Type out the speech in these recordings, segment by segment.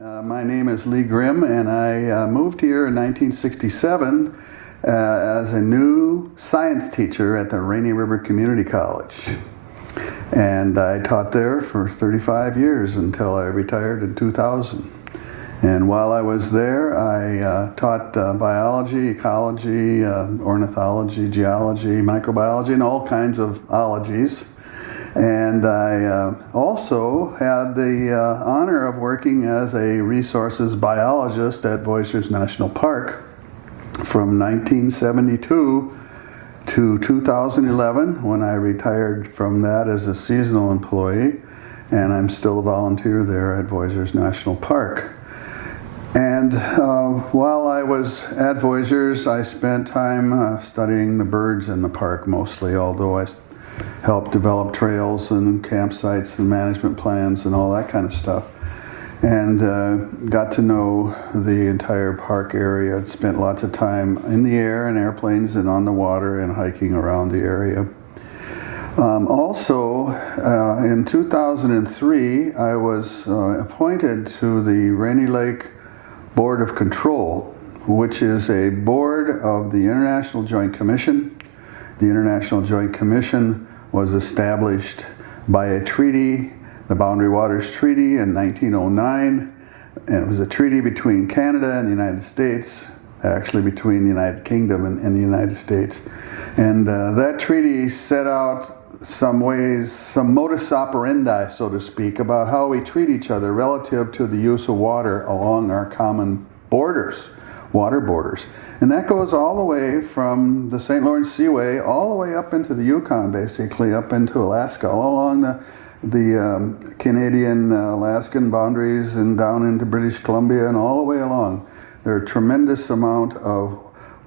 My name is Lee Grimm, and I moved here in 1967 as a new science teacher at the Rainy River Community College. And I taught there for 35 years until I retired in 2000. And while I was there, I taught biology, ecology, ornithology, geology, microbiology, and all kinds of ologies. And I also had the honor of working as a resources biologist at Voisers National Park from 1972 to 2011, when I retired from that as a seasonal employee, and I'm still a volunteer there at Voisers National Park. And while I was at Voisers, I spent time studying the birds in the park mostly, although I helped develop trails and campsites and management plans and all that kind of stuff. And got to know the entire park area. Spent lots of time in the air and airplanes and on the water and hiking around the area. Also, in 2003, I was appointed to the Rainy Lake Board of Control, which is a board of the International Joint Commission. The International Joint Commission was established by a treaty, the Boundary Waters Treaty in 1909. And it was a treaty between Canada and the United States, actually between the United Kingdom and the United States. And that treaty set out some ways, some modus operandi, so to speak, about how we treat each other relative to the use of water along our common borders, water borders. And that goes all the way from the St. Lawrence Seaway all the way up into the Yukon, basically, up into Alaska, all along the Canadian-Alaskan boundaries and down into British Columbia and all the way along. There are a tremendous amount of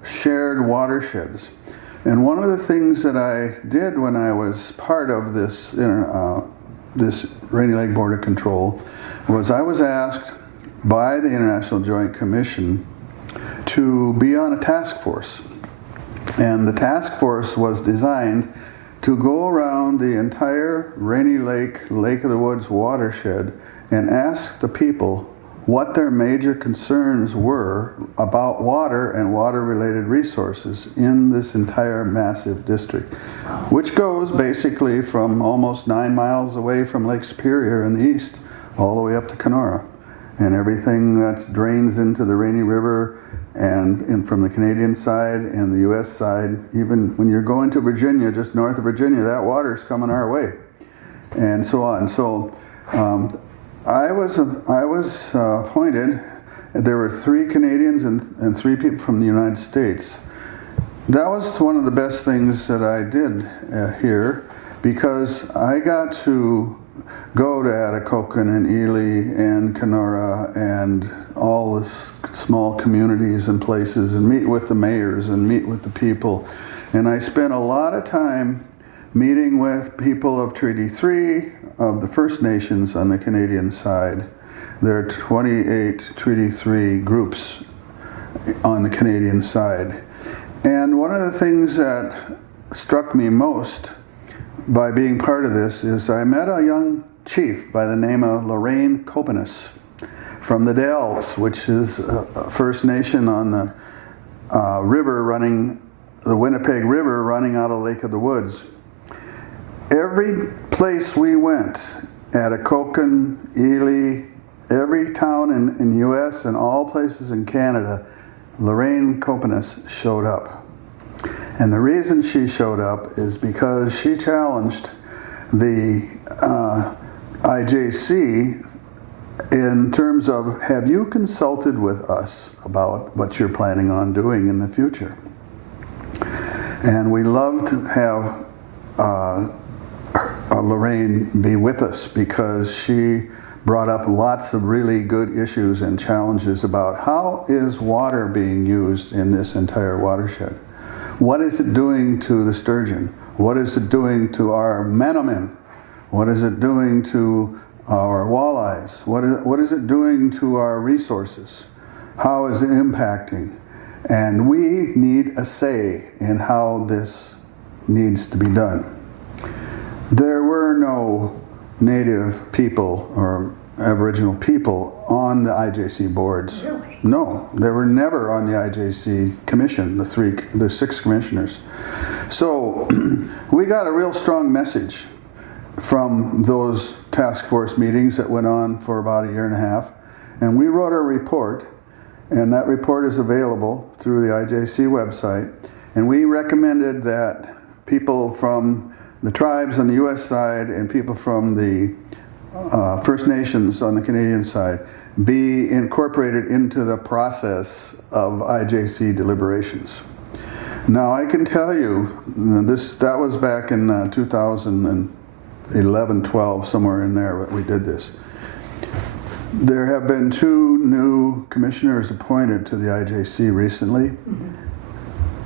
shared watersheds. And one of the things that I did when I was part of this Rainy Lake Board of Control was I was asked by the International Joint Commission to be on a task force. And the task force was designed to go around the entire Rainy Lake, Lake of the Woods watershed and ask the people what their major concerns were about water and water-related resources in this entire massive district, which goes basically from almost 9 miles away from Lake Superior in the east all the way up to Kenora. And everything that drains into the Rainy River and from the Canadian side and the U.S. side, even when you're going to Virginia, just north of Virginia, that water's coming our way, and so on. So I was appointed. There were 3 Canadians and 3 people from the United States. That was one of the best things that I did here, because I got to go to Atikokan and Ely and Kenora and all the small communities and places and meet with the mayors and meet with the people. And I spent a lot of time meeting with people of Treaty 3 of the First Nations on the Canadian side. There are 28 Treaty 3 groups on the Canadian side. And one of the things that struck me most by being part of this is I met a young chief by the name of Lorraine Copenus from the Dells, which is a First Nation on the river running, the Winnipeg River running out of Lake of the Woods. Every place we went, Atikokan, Ely, every town in the U.S. and all places in Canada, Lorraine Copenus showed up. And the reason she showed up is because she challenged the IJC in terms of, have you consulted with us about what you're planning on doing in the future? And we love to have Lorraine be with us, because she brought up lots of really good issues and challenges about how is water being used in this entire watershed. What is it doing to the sturgeon? What is it doing to our manamin? What is it doing to our walleyes? What is it doing to our resources? How is it impacting? And we need a say in how this needs to be done. There were no native people or Aboriginal people on the IJC boards. Really? No, they were never on the IJC commission, the 6 commissioners. So we got a real strong message from those task force meetings that went on for about a year and a half. And we wrote a report, and that report is available through the IJC website. And we recommended that people from the tribes on the US side and people from the First Nations on the Canadian side be incorporated into the process of IJC deliberations. Now I can tell you, that was back in 2011-12, somewhere in there that we did this. There have been 2 new commissioners appointed to the IJC recently.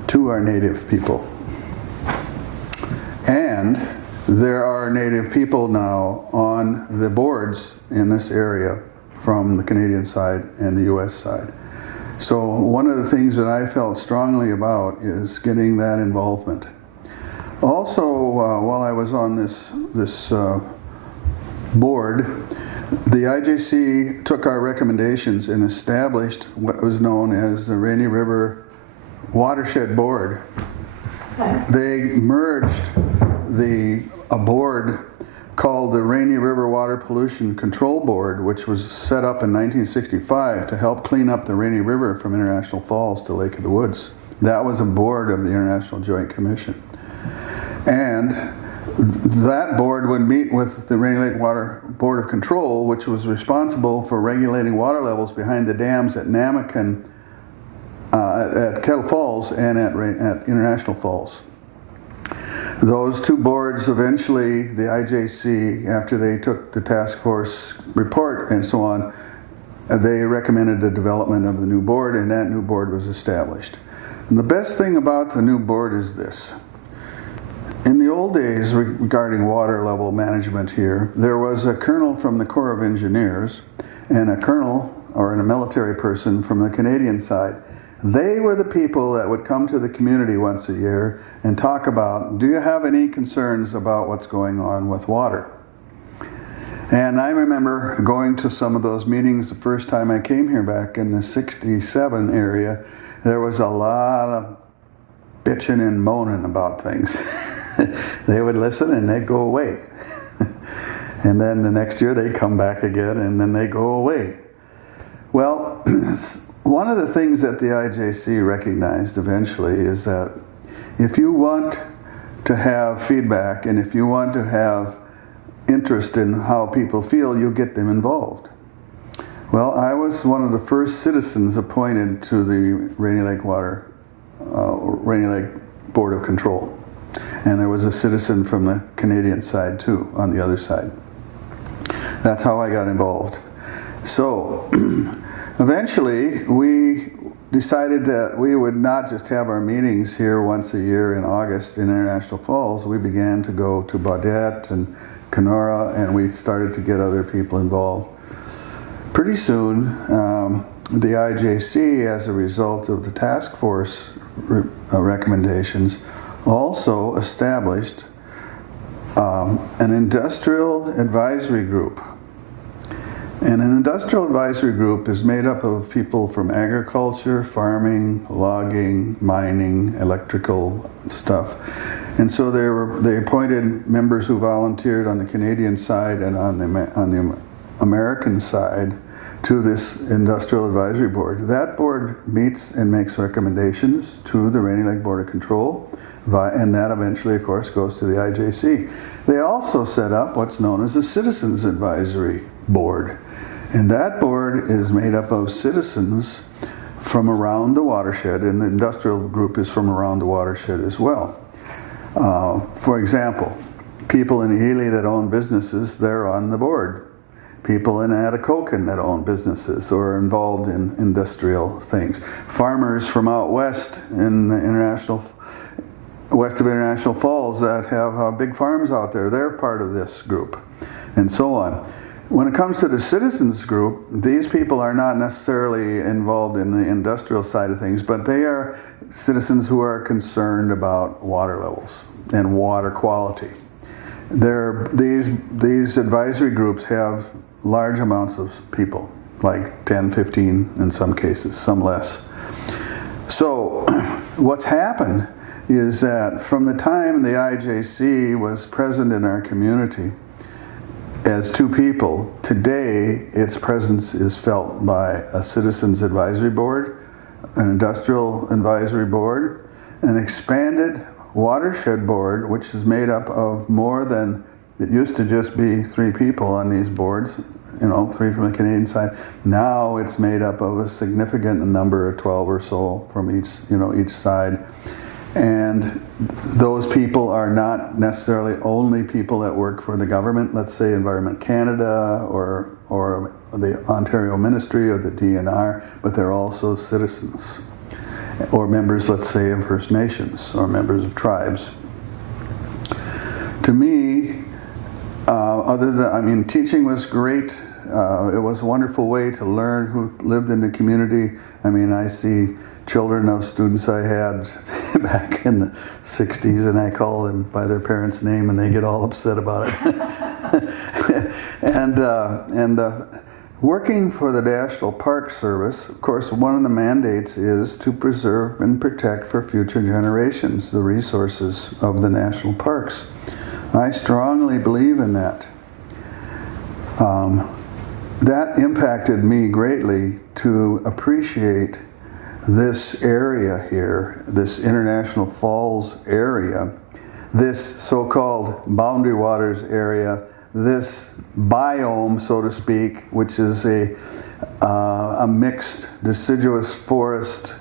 2 are Native people. And there are Native people now on the boards in this area from the Canadian side and the US side. So one of the things that I felt strongly about is getting that involvement. Also, while I was on this board, the IJC took our recommendations and established what was known as the Rainy River Watershed Board. They merged a board called the Rainy River Water Pollution Control Board, which was set up in 1965 to help clean up the Rainy River from International Falls to Lake of the Woods. That was a board of the International Joint Commission. And that board would meet with the Rainy Lake Water Board of Control, which was responsible for regulating water levels behind the dams at Namakan, at Kettle Falls, and at International Falls. Those 2 boards eventually, the IJC, after they took the task force report and so on, they recommended the development of the new board, and that new board was established. And the best thing about the new board is this. In the old days regarding water level management here, there was a colonel from the Corps of Engineers and a colonel or a military person from the Canadian side. They were the people that would come to the community once a year and talk about, do you have any concerns about what's going on with water? And I remember going to some of those meetings the first time I came here back in the 67 area. There was a lot of bitching and moaning about things. They would listen and they'd go away. And then the next year they'd come back again and then they go away. Well, one of the things that the IJC recognized eventually is that if you want to have feedback and if you want to have interest in how people feel, you get them involved. Well, I was one of the first citizens appointed to the Rainy Lake Board of Control. And there was a citizen from the Canadian side too, on the other side. That's how I got involved. So eventually we decided that we would not just have our meetings here once a year in August in International Falls. We began to go to Baudette and Kenora, and we started to get other people involved. Pretty soon, the IJC, as a result of the task force recommendations, also established an industrial advisory group. And an industrial advisory group is made up of people from agriculture, farming, logging, mining, electrical stuff. And so they appointed members who volunteered on the Canadian side and on the American side to this industrial advisory board. That board meets and makes recommendations to the Rainy Lake Board of Control, and that eventually, of course, goes to the IJC. They also set up what's known as a Citizens Advisory Board. And that board is made up of citizens from around the watershed, and the industrial group is from around the watershed as well. For example, people in Ely that own businesses, they're on the board. People in Atikokan that own businesses or are involved in industrial things. Farmers from out west in the west of International Falls that have big farms out there, they're part of this group, and so on. When it comes to the citizens group, these people are not necessarily involved in the industrial side of things, but they are citizens who are concerned about water levels and water quality. These advisory groups have large amounts of people, like 10, 15 in some cases, some less. So what's happened is that from the time the IJC was present in our community as two people, today its presence is felt by a Citizens Advisory Board, an Industrial Advisory Board, an expanded Watershed Board, which is made up of more than, it used to just be 3 people on these boards, 3 from the Canadian side. Now it's made up of a significant number of 12 or so from each side. And those people are not necessarily only people that work for the government, let's say Environment Canada or the Ontario Ministry or the DNR, but they're also citizens or members, let's say, of First Nations or members of tribes. To me, teaching was great. It was a wonderful way to learn who lived in the community. I see children of students I had back in the 60s, and I call them by their parents' name, and they get all upset about it. and working for the National Park Service, of course, one of the mandates is to preserve and protect for future generations the resources of the national parks. I strongly believe in that. That impacted me greatly to appreciate this area here, this International Falls area, this so-called Boundary Waters area, this biome, so to speak, which is a mixed deciduous forest,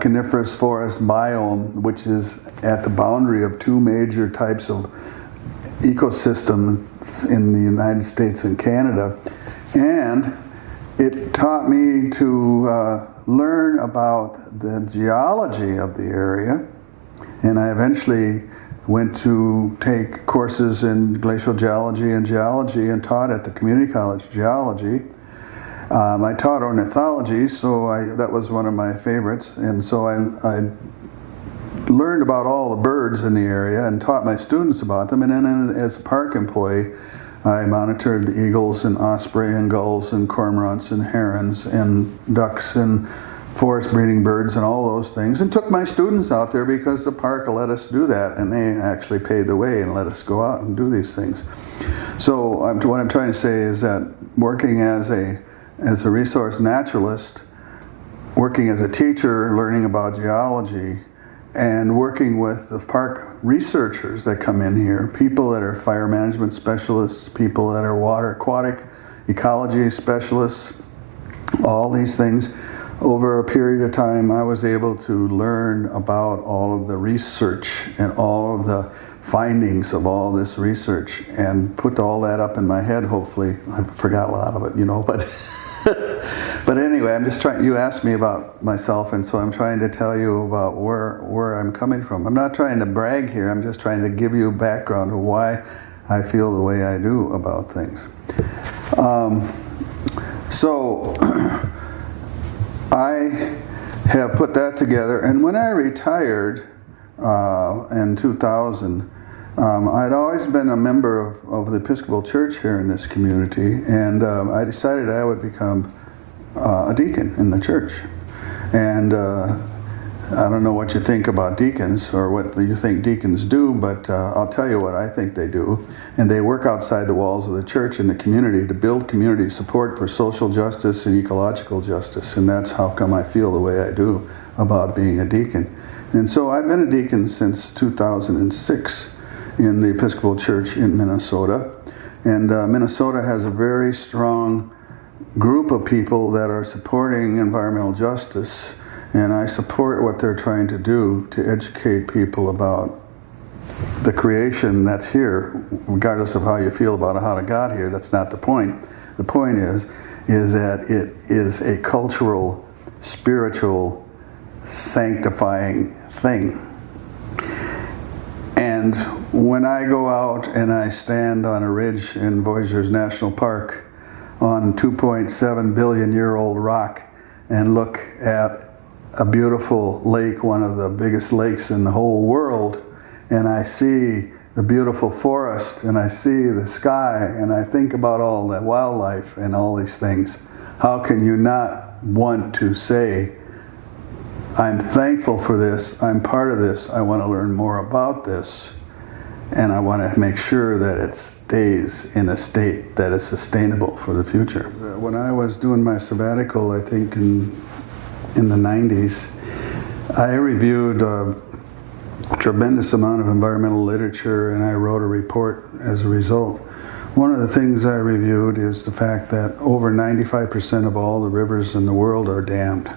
coniferous forest biome, which is at the boundary of 2 major types of ecosystems in the United States and Canada. And it taught me to learn about the geology of the area, and I eventually went to take courses in glacial geology and taught at the community college geology. I taught ornithology, so that was one of my favorites, and so I learned about all the birds in the area and taught my students about them. And then as a park employee, I monitored the eagles and osprey and gulls and cormorants and herons and ducks and forest breeding birds and all those things, and took my students out there because the park let us do that, and they actually paid the way and let us go out and do these things. So what I'm trying to say is that working as a resource naturalist, working as a teacher, learning about geology, and working with the park researchers that come in here, people that are fire management specialists, people that are water aquatic ecology specialists, all these things. Over a period of time, I was able to learn about all of the research and all of the findings of all this research and put all that up in my head, hopefully. I forgot a lot of it, but but anyway, I'm just trying, you asked me about myself, and so I'm trying to tell you about where I'm coming from. I'm not trying to brag here, I'm just trying to give you a background of why I feel the way I do about things. So I have put that together, and when I retired in 2000, I'd always been a member of the Episcopal Church here in this community, and I decided I would become a deacon in the church. And I don't know what you think about deacons or what you think deacons do, but I'll tell you what I think they do. And they work outside the walls of the church in the community to build community support for social justice and ecological justice. And that's how come I feel the way I do about being a deacon. And so I've been a deacon since 2006 in the Episcopal Church in Minnesota. And Minnesota has a very strong group of people that are supporting environmental justice, and I support what they're trying to do to educate people about the creation that's here, regardless of how you feel about how it got here. That's not the point. The point is that it is a cultural, spiritual, sanctifying thing. And when I go out and I stand on a ridge in Voisers National Park on 2.7 billion year old rock and look at a beautiful lake, one of the biggest lakes in the whole world, and I see the beautiful forest and I see the sky and I think about all that wildlife and all these things, how can you not want to say, I'm thankful for this, I'm part of this, I want to learn more about this, and I want to make sure that it stays in a state that is sustainable for the future. When I was doing my sabbatical, I think in the 90s, I reviewed a tremendous amount of environmental literature and I wrote a report as a result. One of the things I reviewed is the fact that over 95% of all the rivers in the world are dammed.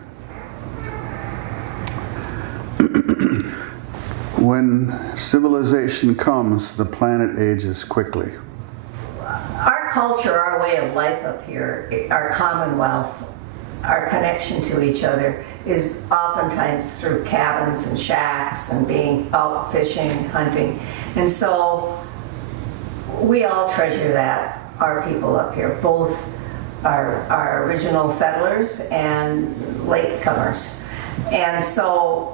When civilization comes, the planet ages quickly. Our culture, our way of life up here, our commonwealth, our connection to each other is oftentimes through cabins and shacks and being out fishing, hunting. And so we all treasure that, our people up here, both our original settlers and latecomers. And so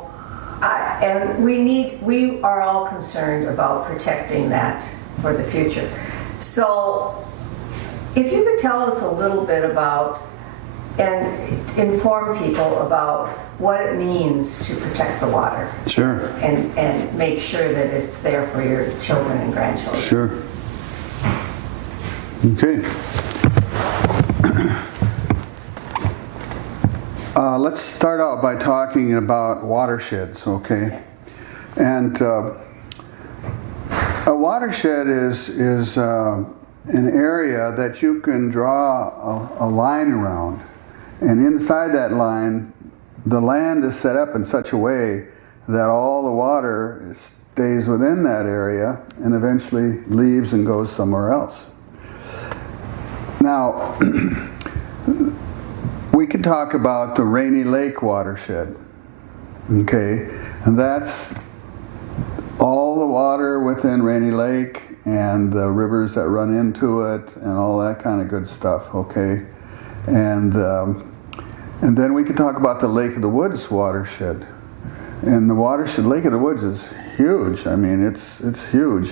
we are all concerned about protecting that for the future. So if you could tell us a little bit about and inform people about what it means to protect the water. Sure. And make sure that it's there for your children and grandchildren. Sure. Okay. Let's start out by talking about watersheds, okay? And a watershed is an area that you can draw a line around. And inside that line, the land is set up in such a way that all the water stays within that area and eventually leaves and goes somewhere else. Now, we could talk about the Rainy Lake watershed, okay? And that's all the water within Rainy Lake and the rivers that run into it and all that kind of good stuff, okay? And then we could talk about the Lake of the Woods watershed. And the watershed, Lake of the Woods is huge. I mean, it's huge.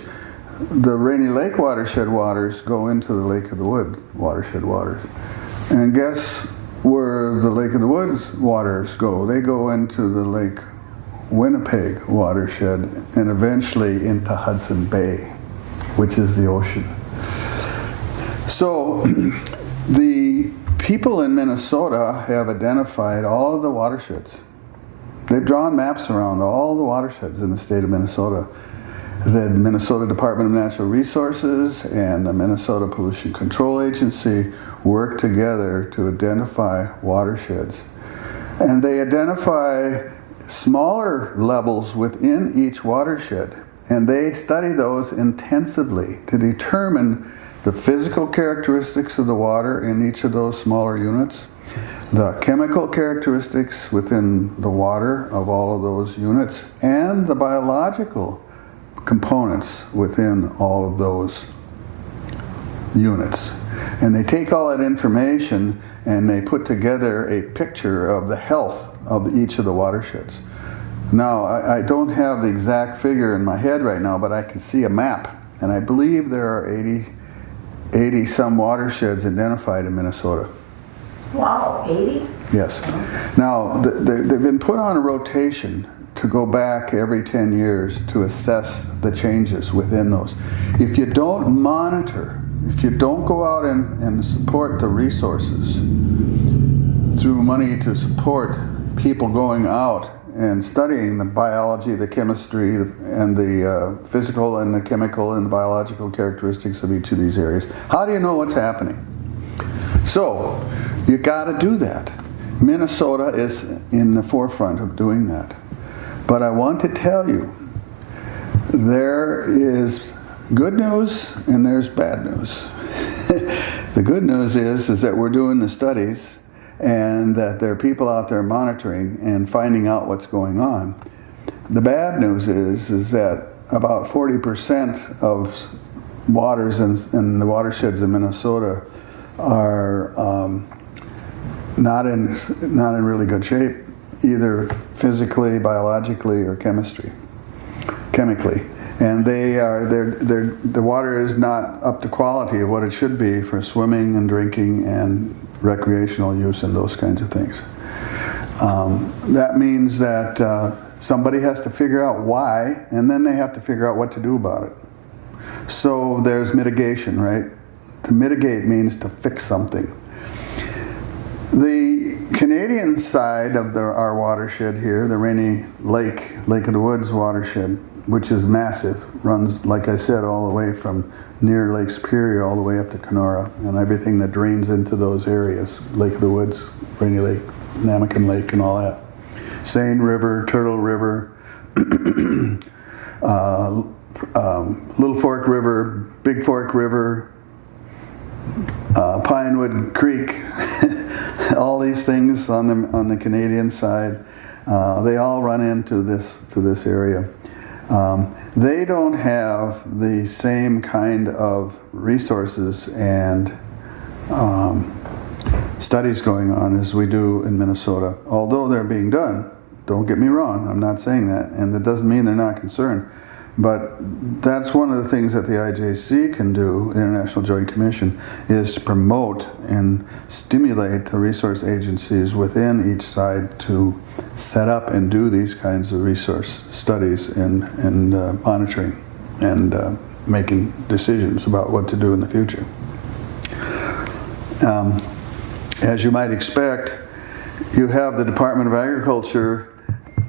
The Rainy Lake watershed waters go into the Lake of the Woods watershed waters. And guess where the Lake of the Woods waters go? They go into the Lake Winnipeg watershed and eventually into Hudson Bay, which is the ocean. So the people in Minnesota have identified all of the watersheds. They've drawn maps around all the watersheds in the state of Minnesota. The Minnesota Department of Natural Resources and the Minnesota Pollution Control Agency work together to identify watersheds. And they identify smaller levels within each watershed. And they study those intensively to determine the physical characteristics of the water in each of those smaller units, the chemical characteristics within the water of all of those units, and the biological components within all of those units. And they take all that information and they put together a picture of the health of each of the watersheds. Now, I don't have the exact figure in my head right now, but I can see a map. And I believe there are 80 some watersheds identified in Minnesota. Wow, 80? Yes. Now, they've been put on a rotation to go back every 10 years to assess the changes within those. If you don't monitor, if you don't go out and support the resources through money to support people going out and studying the biology, the chemistry, and the physical and the chemical and the biological characteristics of each of these areas, how do you know what's happening? So, you got to do that. Minnesota is in the forefront of doing that. But I want to tell you, there is good news and there's bad news. The good news is that we're doing the studies and that there are people out there monitoring and finding out what's going on. The bad news is that about 40% of waters in the watersheds in Minnesota are not in really good shape, either physically, biologically, or chemically. And the water is not up to quality of what it should be for swimming and drinking and recreational use and those kinds of things. That means that somebody has to figure out why, and then they have to figure out what to do about it. So there's mitigation, right? To mitigate means to fix something. The Canadian side of our watershed here, the Rainy Lake of the Woods watershed, which is massive, runs, like I said, all the way from near Lake Superior all the way up to Kenora, and everything that drains into those areas, Lake of the Woods, Rainy Lake, Namakan Lake, and all that. Seine River, Turtle River, Little Fork River, Big Fork River, Pinewood Creek, all these things on the Canadian side, they all run into this area. They don't have the same kind of resources and studies going on as we do in Minnesota, although they're being done. Don't get me wrong, I'm not saying that, and it doesn't mean they're not concerned. But that's one of the things that the IJC can do, the International Joint Commission, is to promote and stimulate the resource agencies within each side to set up and do these kinds of resource studies and monitoring and making decisions about what to do in the future. As you might expect, you have the Department of Agriculture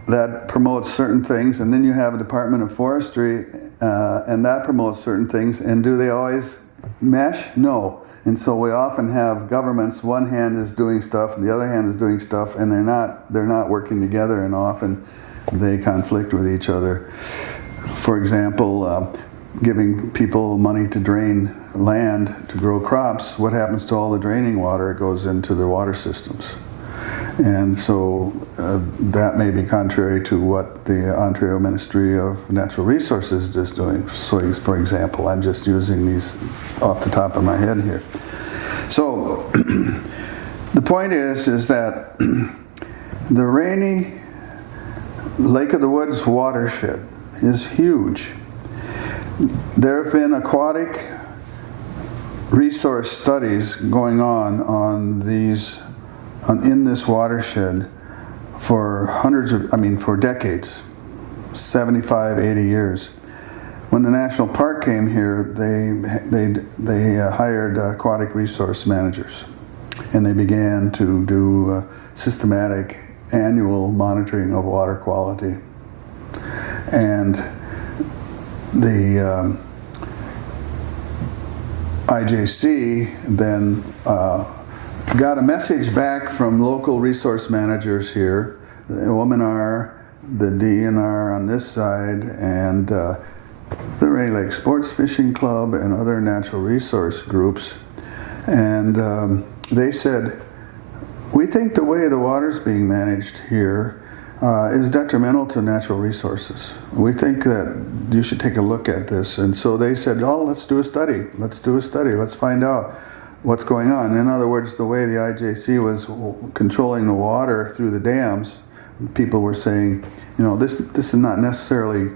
that promotes certain things, and then you have a Department of Forestry and that promotes certain things. And do they always mesh? No. And so we often have governments, one hand is doing stuff and the other hand is doing stuff, and they're not working together, and often they conflict with each other. For example, giving people money to drain land to grow crops, what happens to all the draining water? It goes into the water systems. And so that may be contrary to what the Ontario Ministry of Natural Resources is doing. So, for example, I'm just using these off the top of my head here. So the point is that the Rainy Lake of the Woods watershed is huge. There have been aquatic resource studies going on these in this watershed for for decades, 75, 80 years. When the national park came here, they hired aquatic resource managers, and they began to do systematic annual monitoring of water quality. And the IJC then got a message back from local resource managers here, the OMNR, the DNR on this side, and the Rainy Lake Sports Fishing Club and other natural resource groups. And they said, we think the way the water's being managed here is detrimental to natural resources. We think that you should take a look at this. And so they said, oh, let's do a study. Let's find out what's going on. In other words, the way the IJC was controlling the water through the dams, people were saying, this is not necessarily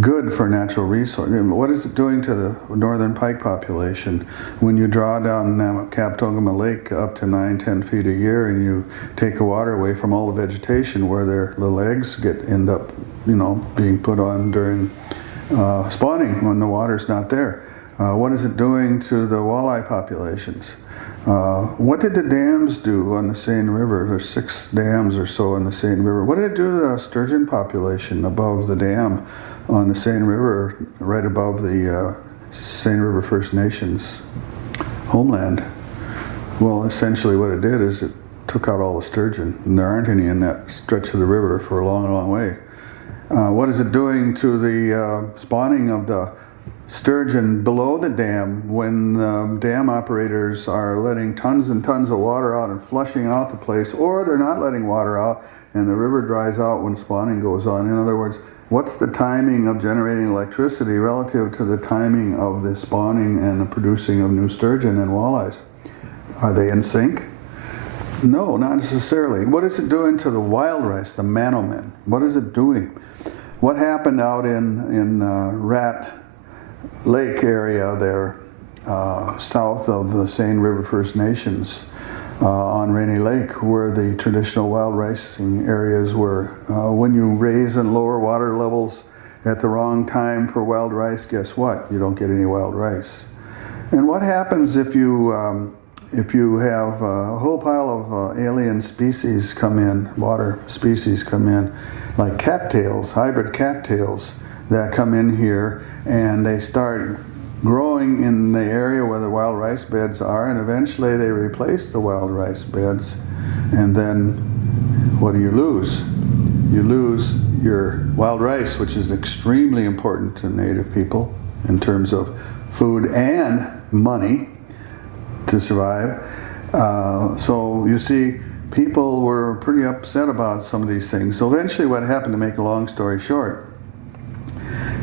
good for natural resources. What is it doing to the northern pike population when you draw down Kaptogama Lake up to 9-10 feet a year, and you take the water away from all the vegetation where their little eggs end up being put on during spawning when the water's not there? What is it doing to the walleye populations? What did the dams do on the Seine River? There's 6 dams or so in the Seine River. What did it do to the sturgeon population above the dam on the Seine River, right above the Seine River First Nations homeland? Well, essentially what it did is it took out all the sturgeon, and there aren't any in that stretch of the river for a long, long way. What is it doing to the spawning of the sturgeon below the dam when dam operators are letting tons and tons of water out and flushing out the place, or they're not letting water out and the river dries out when spawning goes on? In other words, what's the timing of generating electricity relative to the timing of the spawning and the producing of new sturgeon and walleyes? Are they in sync? No, not necessarily. What is it doing to the wild rice, the mannomin? What is it doing? what happened out in Rat Lake area there, south of the Seine River First Nations, on Rainy Lake, where the traditional wild ricing areas were. When you raise and lower water levels at the wrong time for wild rice, guess what? You don't get any wild rice. And what happens if you have a whole pile of alien species come in, water species come in, like cattails, hybrid cattails that come in here, and they start growing in the area where the wild rice beds are, and eventually they replace the wild rice beds, and then what do you lose? You lose your wild rice, which is extremely important to Native people in terms of food and money to survive. So you see, people were pretty upset about some of these things. So eventually what happened, to make a long story short,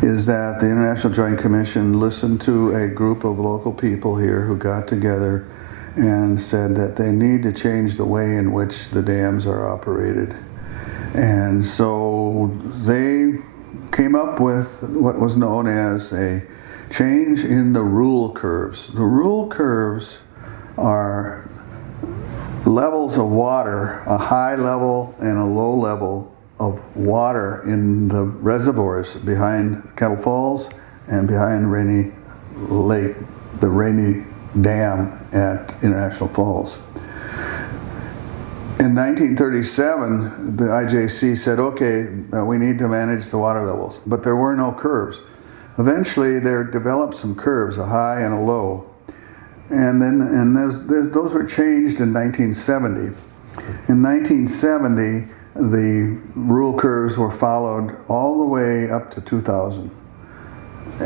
is that the International Joint Commission listened to a group of local people here who got together and said that they need to change the way in which the dams are operated. And so they came up with what was known as a change in the rule curves. The rule curves are levels of water, a high level and a low level of water in the reservoirs behind Kettle Falls and behind Rainy Lake, the Rainy Dam at International Falls. In 1937, the IJC said, okay, we need to manage the water levels, but there were no curves. Eventually, they developed some curves, a high and a low, and those were changed in 1970. In 1970, the rule curves were followed all the way up to 2000.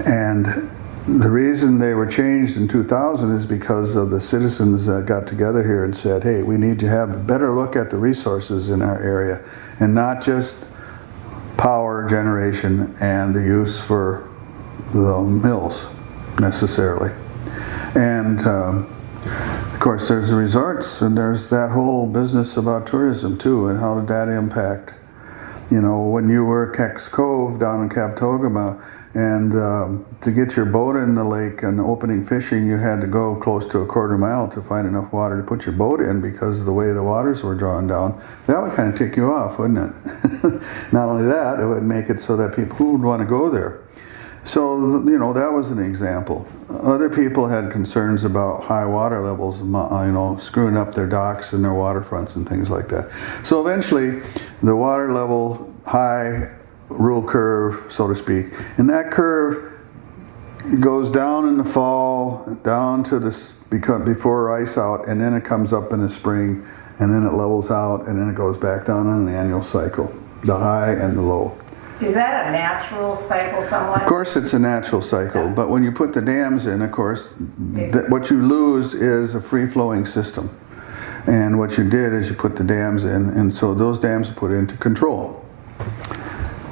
And the reason they were changed in 2000 is because of the citizens that got together here and said, hey, we need to have a better look at the resources in our area, and not just power generation and the use for the mills necessarily. And of course, there's the resorts, and there's that whole business about tourism too, and how did that impact? You know, when you were at Keck's Cove down in Kaptogama, and to get your boat in the lake and opening fishing, you had to go close to a quarter mile to find enough water to put your boat in because of the way the waters were drawn down. That would kind of tick you off, wouldn't it? Not only that, it would make it so that people who would want to go there. So, you know, that was an example. Other people had concerns about high water levels, you know, screwing up their docks and their waterfronts and things like that. So eventually, the water level high rule curve, so to speak, and that curve goes down in the fall, down to before ice out, and then it comes up in the spring, and then it levels out, and then it goes back down on an annual cycle, the high and the low. Is that a natural cycle somewhat? Of course it's a natural cycle, but when you put the dams in, of course, what you lose is a free-flowing system. And what you did is you put the dams in, and so those dams are put into control.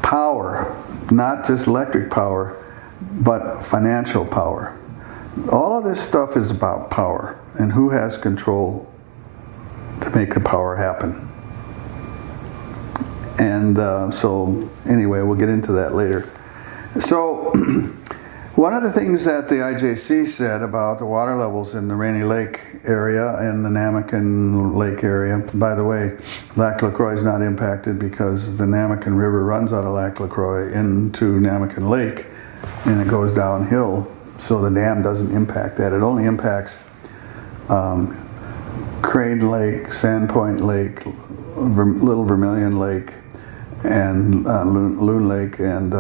Power, not just electric power, but financial power. All of this stuff is about power, and who has control to make the power happen. And so anyway, we'll get into that later. So one of the things that the IJC said about the water levels in the Rainy Lake area and the Namakan Lake area, by the way, Lac La Croix is not impacted because the Namakan River runs out of Lac La Croix into Namakan Lake, and it goes downhill, so the dam doesn't impact that. It only impacts Crane Lake, Sandpoint Lake, Little Vermilion Lake, and Loon Lake, and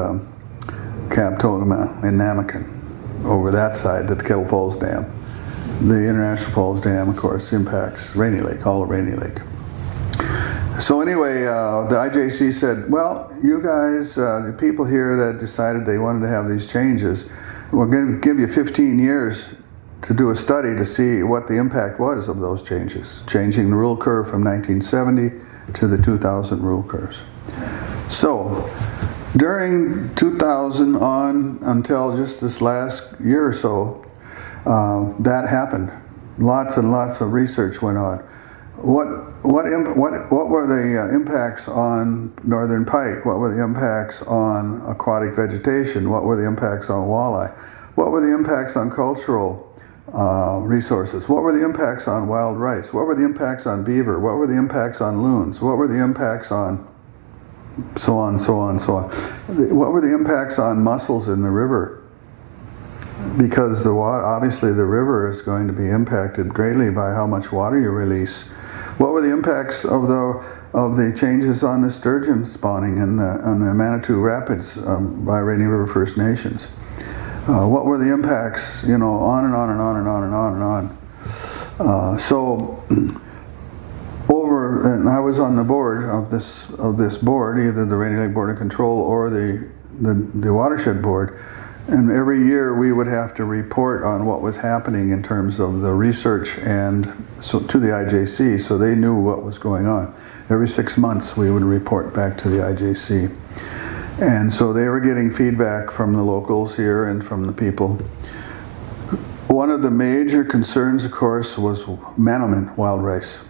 Kaptogama and Namakan over that side, the Kettle Falls Dam. The International Falls Dam, of course, impacts Rainy Lake, all of Rainy Lake. So anyway, the IJC said, well, you guys, the people here that decided they wanted to have these changes, we're going to give you 15 years to do a study to see what the impact was of those changes, changing the rule curve from 1970 to the 2000 rule curves. So, during 2000 on until just this last year or so, that happened. Lots and lots of research went on. what were the impacts on northern pike? What were the impacts on aquatic vegetation? What were the impacts on walleye? What were the impacts on cultural resources? What were the impacts on wild rice? What were the impacts on beaver? What were the impacts on loons? What were the impacts on so on, so on, so on? What were the impacts on mussels in the river? Because the water, obviously the river is going to be impacted greatly by how much water you release. What were the impacts of the changes on the sturgeon spawning on the Manitou Rapids by Rainy River First Nations? What were the impacts? You know, on and on and on and on and on and on. And I was on the board of this board, either the Rainy Lake Board of Control or the Watershed Board. And every year we would have to report on what was happening in terms of the research and so to the IJC, so they knew what was going on. Every 6 months we would report back to the IJC. And so they were getting feedback from the locals here and from the people. One of the major concerns, of course, was Manoomin wild rice.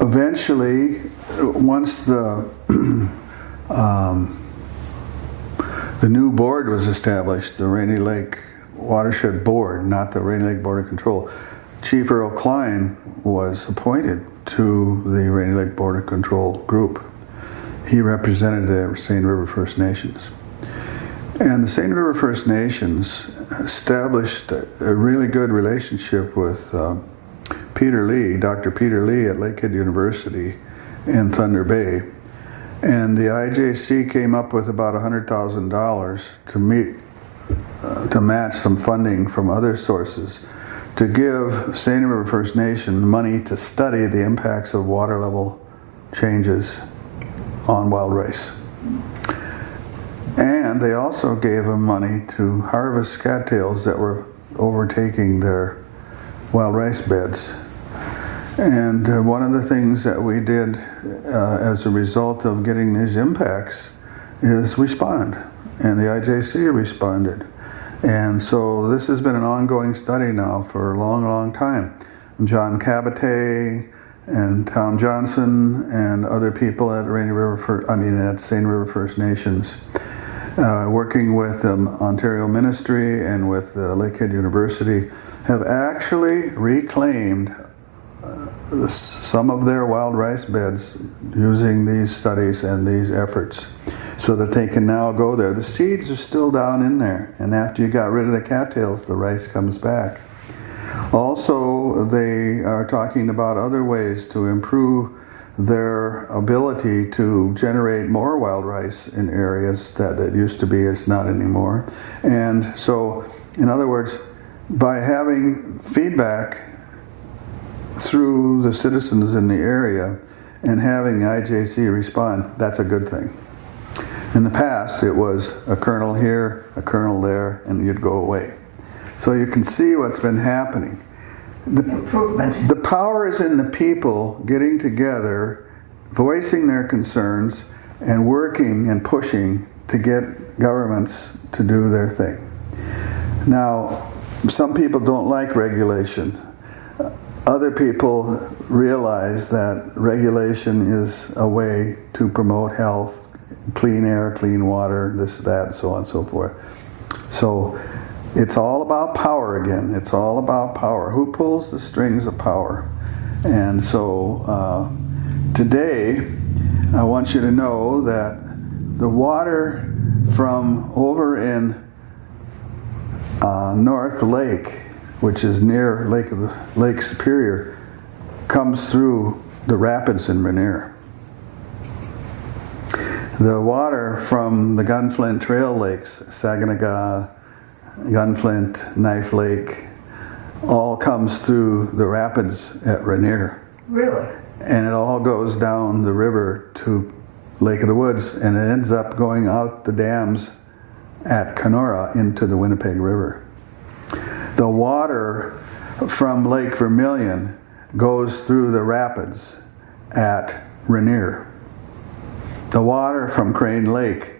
Eventually, once the new board was established, the Rainy Lake Watershed Board, not the Rainy Lake Board of Control, Chief Earl Klein was appointed to the Rainy Lake Board of Control group. He represented the Seine River First Nations. And the Seine River First Nations established a really good relationship with Peter Lee, Dr. Peter Lee at Lakehead University in Thunder Bay. And the IJC came up with about $100,000 to match some funding from other sources to give Seine River First Nation money to study the impacts of water level changes on wild rice. And they also gave them money to harvest cattails that were overtaking their wild rice beds. And one of the things that we did as a result of getting these impacts is respond. And the IJC responded. And so this has been an ongoing study now for a long, long time. John Cabotay and Tom Johnson and other people at at Seine River First Nations, working with the Ontario Ministry and with Lakehead University, have actually reclaimed some of their wild rice beds using these studies and these efforts so that they can now go there. The seeds are still down in there, and after you got rid of the cattails, the rice comes back. Also, they are talking about other ways to improve their ability to generate more wild rice in areas that it used to be, it's not anymore. And so, in other words, by having feedback through the citizens in the area and having the IJC respond, that's a good thing. In the past, it was a kernel here, a kernel there, and you'd go away. So you can see what's been happening. Improvement. The power is in the people getting together, voicing their concerns, and working and pushing to get governments to do their thing. Now, some people don't like regulation. Other people realize that regulation is a way to promote health, clean air, clean water, this, that, so on and so forth. So it's all about power again. It's all about power. Who pulls the strings of power? And so today, I want you to know that the water from over in North Lake, which is near Lake Superior, comes through the rapids in Rainier. The water from the Gunflint Trail Lakes, Saginaw, Gunflint, Knife Lake, all comes through the rapids at Rainier. Really? And it all goes down the river to Lake of the Woods, and it ends up going out the dams at Kenora into the Winnipeg River. The water from Lake Vermilion goes through the rapids at Rainier. The water from Crane Lake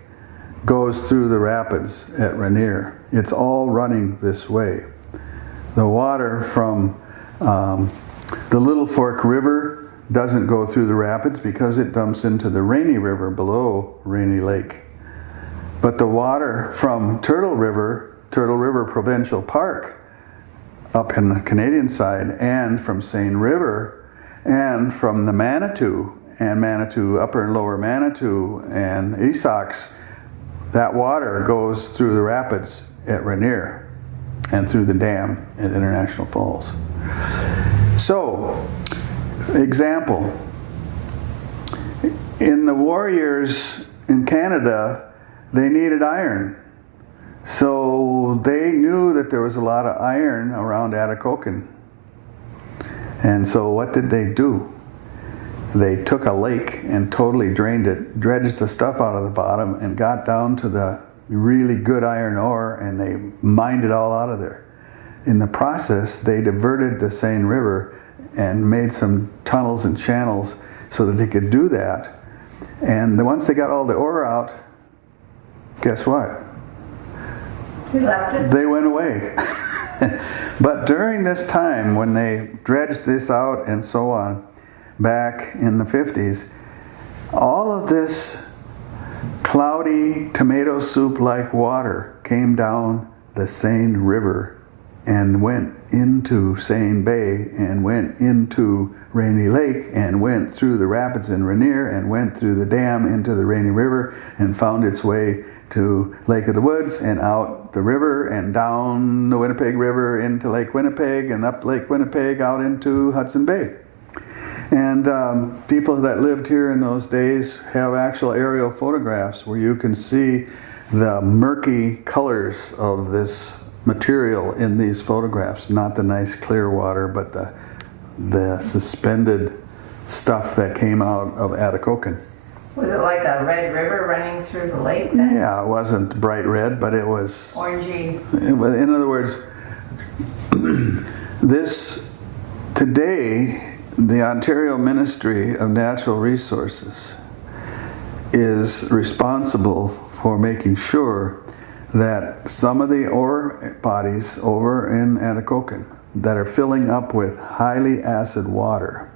goes through the rapids at Rainier. It's all running this way. the water from the Little Fork River doesn't go through the rapids because it dumps into the Rainy River below Rainy Lake. But the water from Turtle River Provincial Park, up in the Canadian side, and from Seine River, and from the Manitou, and Manitou, Upper and Lower Manitou, and Esox, that water goes through the rapids at Rainier and through the dam at International Falls. So, example, in the war years in Canada, they needed iron. So they knew that there was a lot of iron around Atikokan. And so what did they do? They took a lake and totally drained it, dredged the stuff out of the bottom, and got down to the really good iron ore, and they mined it all out of there. In the process, they diverted the Seine River and made some tunnels and channels so that they could do that. And once they got all the ore out, guess what? He left it. They went away. But during this time, when they dredged this out and so on, back in the 50s, all of this cloudy tomato soup-like water came down the Seine River and went into Seine Bay and went into Rainy Lake and went through the rapids in Rainier and went through the dam into the Rainy River and found its way to Lake of the Woods and out the river and down the Winnipeg River into Lake Winnipeg and up Lake Winnipeg out into Hudson Bay. And people that lived here in those days have actual aerial photographs where you can see the murky colors of this material in these photographs. Not the nice clear water, but the suspended stuff that came out of Atikokan. Was it like a red river running through the lake then? Yeah, it wasn't bright red, but it was... Orangey. In other words, this, today, the Ontario Ministry of Natural Resources is responsible for making sure that some of the ore bodies over in Atikokan that are filling up with highly acid water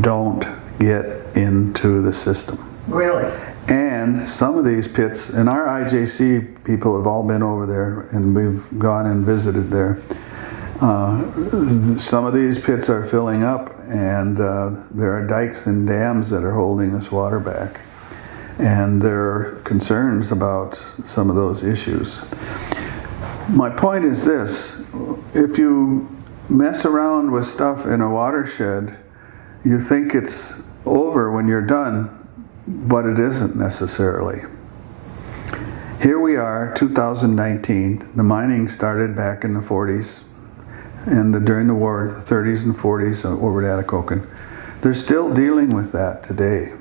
don't get into the system. Really? And some of these pits, and our IJC people have all been over there and we've gone and visited there. Some of these pits are filling up and there are dikes and dams that are holding this water back. And there are concerns about some of those issues. My point is this: if you mess around with stuff in a watershed, you think it's over when you're done, but it isn't necessarily. Here we are, 2019. The mining started back in the 40s and during the war, the 30s and 40s over at Atikokan. They're still dealing with that today,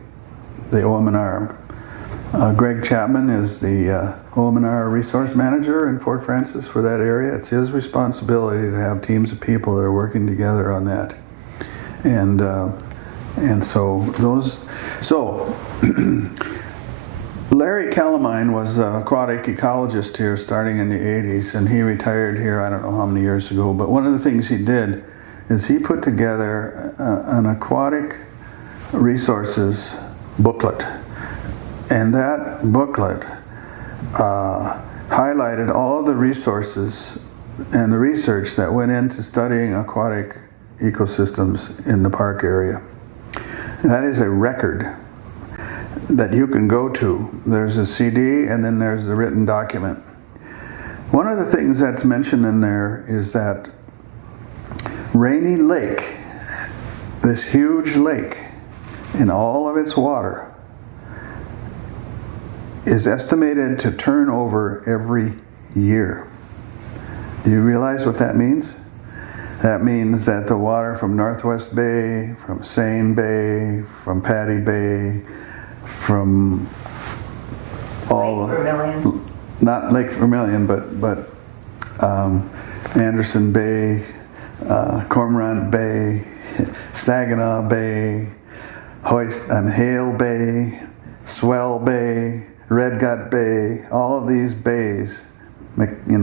the OM&R. Greg Chapman is the OM&R resource manager in Fort Frances for that area. It's his responsibility to have teams of people that are working together on that. And so Larry Calamine was an aquatic ecologist here starting in the 80s, and he retired here I don't know how many years ago, but one of the things he did is he put together an aquatic resources booklet. And that booklet highlighted all of the resources and the research that went into studying aquatic ecosystems in the park area. And that is a record that you can go to. There's a CD and then there's the written document. One of the things that's mentioned in there is that Rainy Lake, this huge lake in all of its water, is estimated to turn over every year. Do you realize what that means? That means that the water from Northwest Bay, from Seine Bay, from Paddy Bay, from all Lake Vermilion. Not Lake Vermilion, but Anderson Bay, Cormorant Bay, Saginaw Bay, Hale Bay, Swell Bay, Red Gut Bay, all of these bays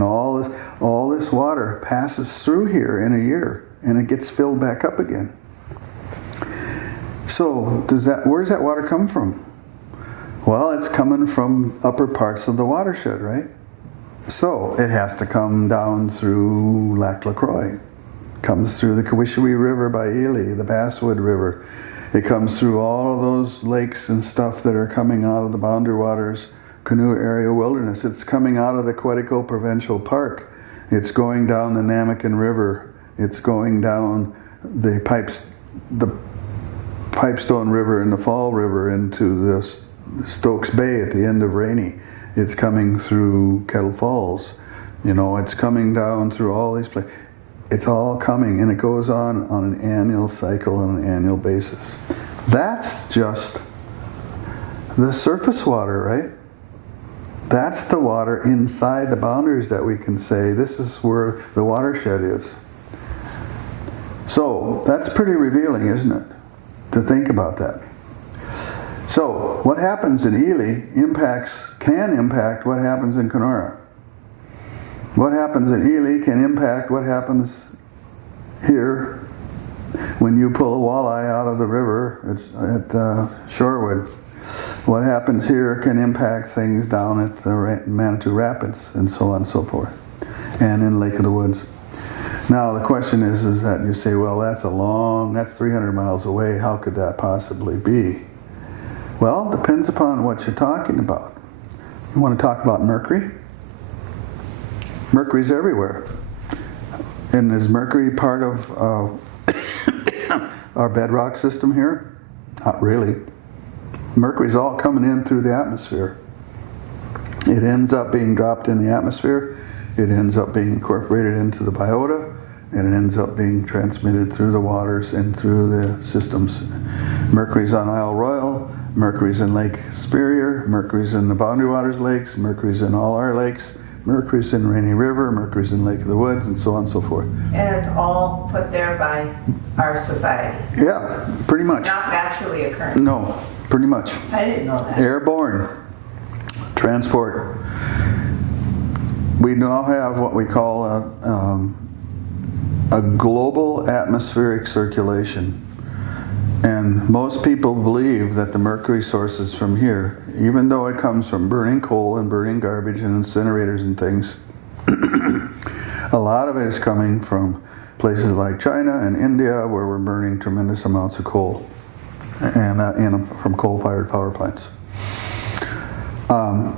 all this water passes through here in a year, and it gets filled back up again. So where's that water come from? Well, it's coming from upper parts of the watershed, right? So it has to come down through Lac La Croix. It comes through the Kawishwe River by Ely, the Basswood River. It comes through all of those lakes and stuff that are coming out of the Boundary Waters Canoe Area Wilderness. It's coming out of the Quetico Provincial Park. It's going down the Namakan River. It's going down the Pipestone River and the Fall River into the Stokes Bay at the end of Rainy. It's coming through Kettle Falls. It's coming down through all these places. It's all coming, and it goes on an annual cycle, on an annual basis. That's just the surface water, right? That's the water inside the boundaries that we can say, this is where the watershed is. So that's pretty revealing, isn't it? To think about that. So what happens in Ely can impact what happens in Kenora. What happens in Ely can impact what happens here when you pull a walleye out of the river at Shorewood. What happens here can impact things down at the Manitou Rapids and so on and so forth, and in Lake of the Woods. Now the question is that you say, well, that's 300 miles away. How could that possibly be? Well, it depends upon what you're talking about. You want to talk about mercury? Mercury's everywhere. And is mercury part of our bedrock system here? Not really. Mercury's all coming in through the atmosphere. It ends up being dropped in the atmosphere. It ends up being incorporated into the biota, and it ends up being transmitted through the waters and through the systems. Mercury's on Isle Royal, Mercury's in Lake Superior, Mercury's in the Boundary Waters lakes, Mercury's in all our lakes, Mercury's in Rainy River, Mercury's in Lake of the Woods, and so on and so forth. And it's all put there by our society. Yeah, pretty much. Not naturally occurring. No, pretty much. I didn't know that. Airborne transport. We now have what we call a global atmospheric circulation. And most people believe that the mercury source is from here, even though it comes from burning coal and burning garbage and incinerators and things. A lot of it is coming from places like China and India, where we're burning tremendous amounts of coal and from coal-fired power plants.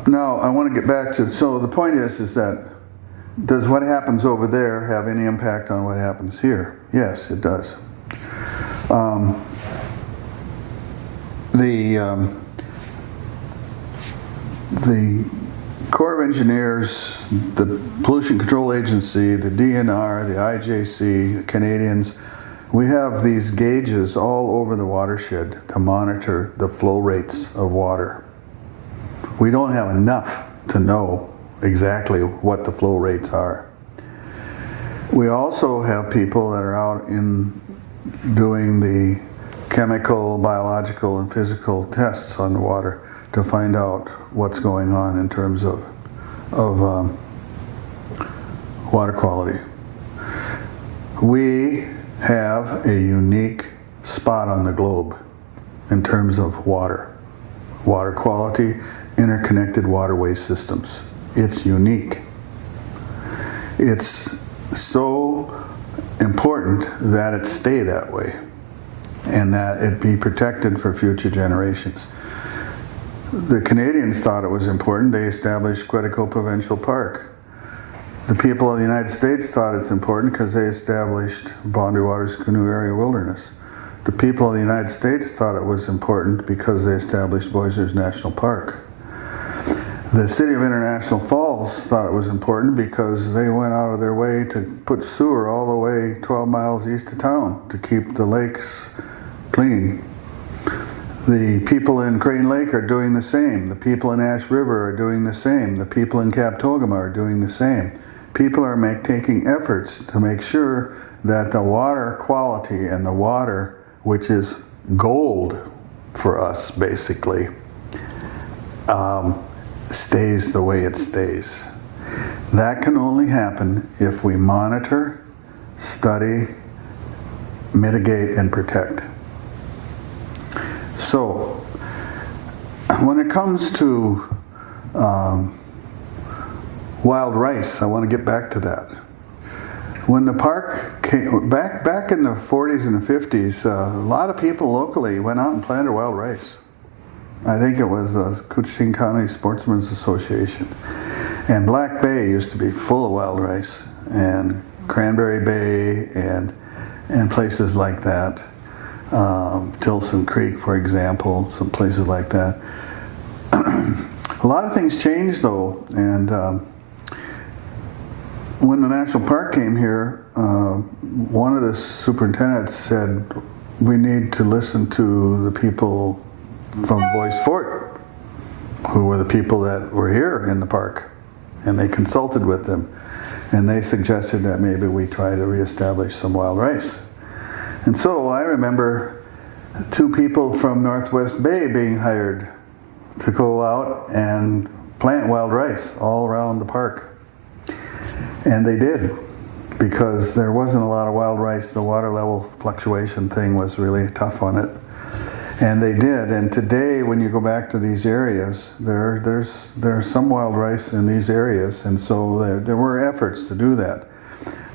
Now, I want to get back to, so the point is that does what happens over there have any impact on what happens here? Yes, it does. The Corps of Engineers, the Pollution Control Agency, the DNR, the IJC, the Canadians, we have these gauges all over the watershed to monitor the flow rates of water. We don't have enough to know exactly what the flow rates are. We also have people that are out in doing the chemical, biological, and physical tests on the water to find out what's going on in terms of water quality. We have a unique spot on the globe in terms of water quality, interconnected waterway systems. It's unique. It's so important that it stay that way and that it be protected for future generations. The Canadians thought it was important. They established Quetico Provincial Park. The people of the United States thought it's important because they established Boundary Waters Canoe Area Wilderness. The people of the United States thought it was important because they established Boisse's National Park. The city of International Falls thought it was important because they went out of their way to put sewer all the way 12 miles east of town to keep the lakes clean. The people in Crane Lake are doing the same. The people in Ash River are doing the same. The people in Cap Togama are doing the same. People are taking efforts to make sure that the water quality and the water, which is gold for us basically, stays the way it stays. That can only happen if we monitor, study, mitigate, and protect. So, when it comes to wild rice, I want to get back to that. When the park came, back in the 40s and the 50s, a lot of people locally went out and planted wild rice. I think it was the Couchiching County Sportsmen's Association. And Black Bay used to be full of wild rice, and Cranberry Bay and places like that. Tilson Creek, for example, some places like that. A lot of things changed though, and when the national park came here, one of the superintendents said, we need to listen to the people from Bois Forte, who were the people that were here in the park, and they consulted with them, and they suggested that maybe we try to reestablish some wild rice. And so I remember 2 people from Northwest Bay being hired to go out and plant wild rice all around the park. And they did, because there wasn't a lot of wild rice. The water level fluctuation thing was really tough on it. And they did. And today, when you go back to these areas, there's some wild rice in these areas. And so there were efforts to do that.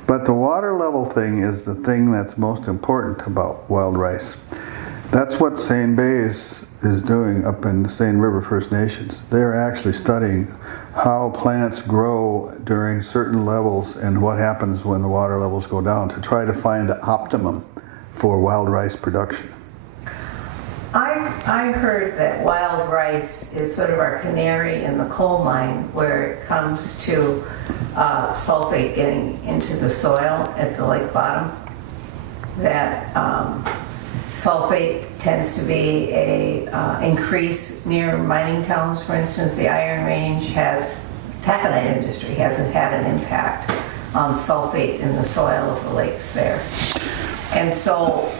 But the water level thing is the thing that's most important about wild rice. That's what Seine Bay is doing up in Seine River First Nations. They're actually studying how plants grow during certain levels and what happens when the water levels go down to try to find the optimum for wild rice production. I heard that wild rice is sort of our canary in the coal mine where it comes to sulfate getting into the soil at the lake bottom. That sulfate tends to be a increase near mining towns. For instance, the Iron Range taconite industry hasn't had an impact on sulfate in the soil of the lakes there. And so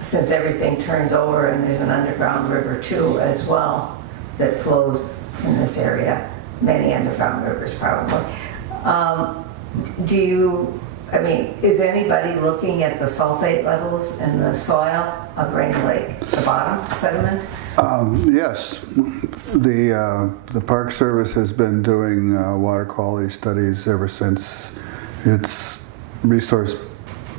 since everything turns over and there's an underground river too as well that flows in this area, many underground rivers probably. Is anybody looking at the sulfate levels in the soil of Rainy Lake, the bottom sediment? Yes, the Park Service has been doing water quality studies ever since its resource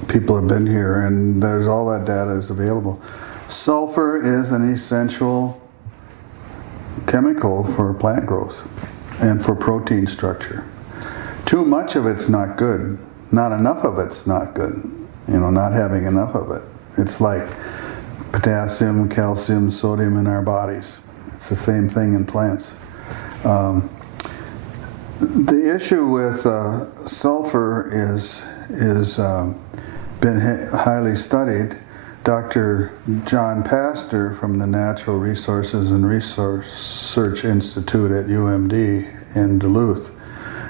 people have been here, and there's all that data is available. Sulfur is an essential chemical for plant growth and for protein structure. Too much of it's not good. Not enough of it's not good. Not having enough of it. It's like potassium, calcium, sodium in our bodies. It's the same thing in plants. The issue with sulfur is been highly studied. Dr. John Pastor from the Natural Resources and Research Institute at UMD in Duluth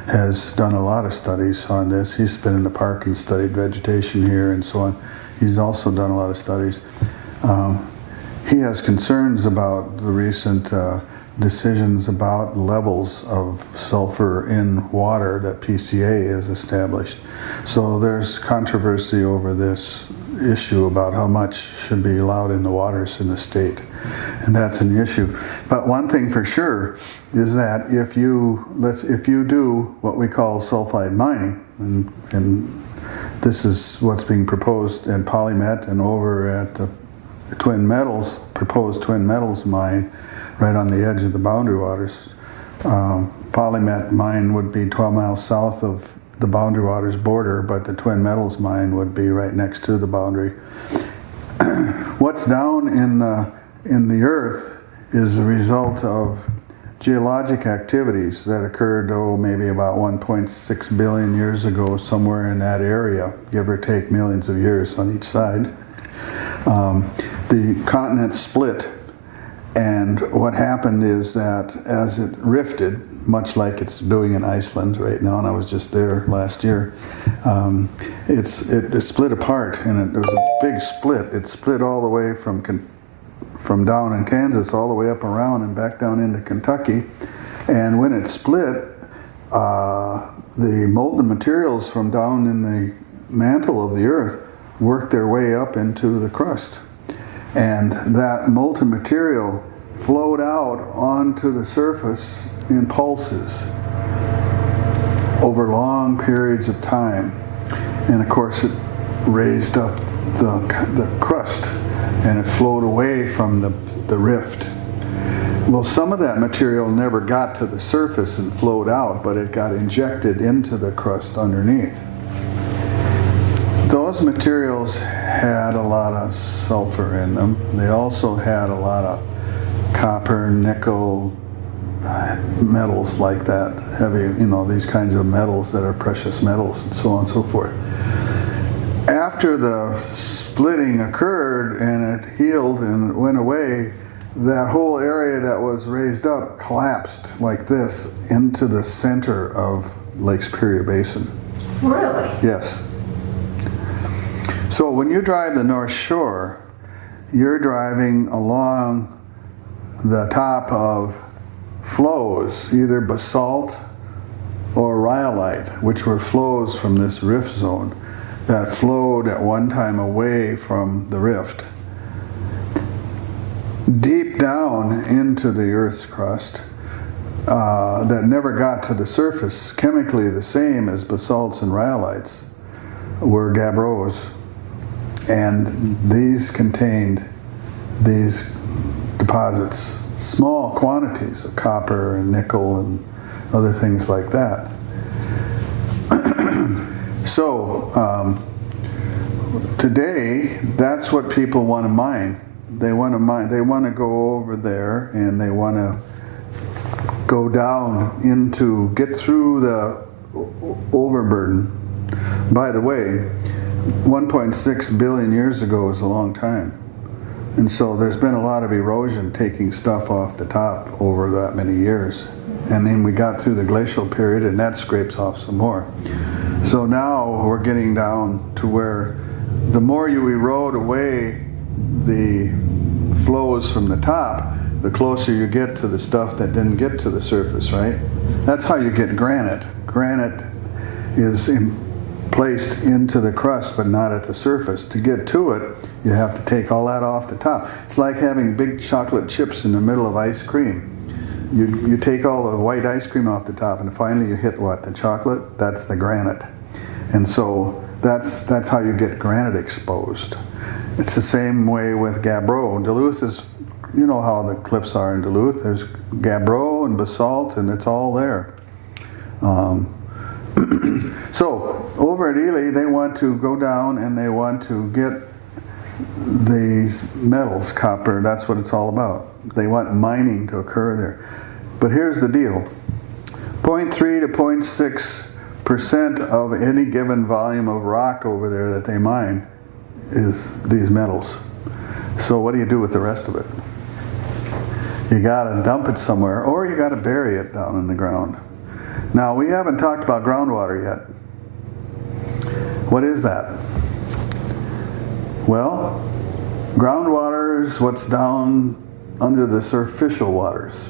has done a lot of studies on this. He's been in the park and studied vegetation here and so on. He's also done a lot of studies. He has concerns about the recent decisions about levels of sulfur in water that PCA has established. So there's controversy over this issue about how much should be allowed in the waters in the state. And that's an issue. But one thing for sure is that if you do what we call sulfide mining, and this is what's being proposed in Polymet and over at the proposed Twin Metals mine right on the edge of the boundary waters. Polymet mine would be 12 miles south of the boundary waters border, but the Twin Metals mine would be right next to the boundary. What's down in the earth is a result of geologic activities that occurred, maybe about 1.6 billion years ago, somewhere in that area, give or take millions of years on each side. The continent split, and what happened is that as it rifted, much like it's doing in Iceland right now, and I was just there last year, it split apart, and there was a big split. It split all the way from down in Kansas all the way up around and back down into Kentucky. And when it split, the molten materials from down in the mantle of the earth work their way up into the crust. And that molten material flowed out onto the surface in pulses over long periods of time. And of course it raised up the crust and it flowed away from the rift. Well, some of that material never got to the surface and flowed out, but it got injected into the crust underneath. Those materials had a lot of sulfur in them. They also had a lot of copper, nickel, metals like that, heavy, these kinds of metals that are precious metals and so on and so forth. After the splitting occurred and it healed and it went away, that whole area that was raised up collapsed like this into the center of Lake Superior Basin. Really? Yes. So when you drive the North Shore, you're driving along the top of flows, either basalt or rhyolite, which were flows from this rift zone that flowed at one time away from the rift, deep down into the Earth's crust, that never got to the surface. Chemically the same as basalts and rhyolites were gabbros, and these contained these deposits, small quantities of copper and nickel and other things like that. So today, that's what people want to mine. They want to mine. They want to go over there and they want to go down get through the overburden. By the way, 1.6 billion years ago is a long time. And so there's been a lot of erosion taking stuff off the top over that many years. And then we got through the glacial period and that scrapes off some more. So now we're getting down to where the more you erode away the flows from the top, the closer you get to the stuff that didn't get to the surface, right? That's how you get granite. Granite is placed into the crust but not at the surface. To get to it, you have to take all that off the top. It's like having big chocolate chips in the middle of ice cream. You take all the white ice cream off the top and finally you hit what? The chocolate? That's the granite. And so that's how you get granite exposed. It's the same way with gabbro. Duluth is, you know how the cliffs are in Duluth. There's gabbro and basalt and it's all there. So over at Ely, they want to go down and they want to get these metals, copper, that's what it's all about. They want mining to occur there. But here's the deal. 0.3 to 0.6% of any given volume of rock over there that they mine is these metals. So what do you do with the rest of it? You gotta dump it somewhere or you gotta bury it down in the ground. Now we haven't talked about groundwater yet. What is that? Well, groundwater is what's down under the superficial waters.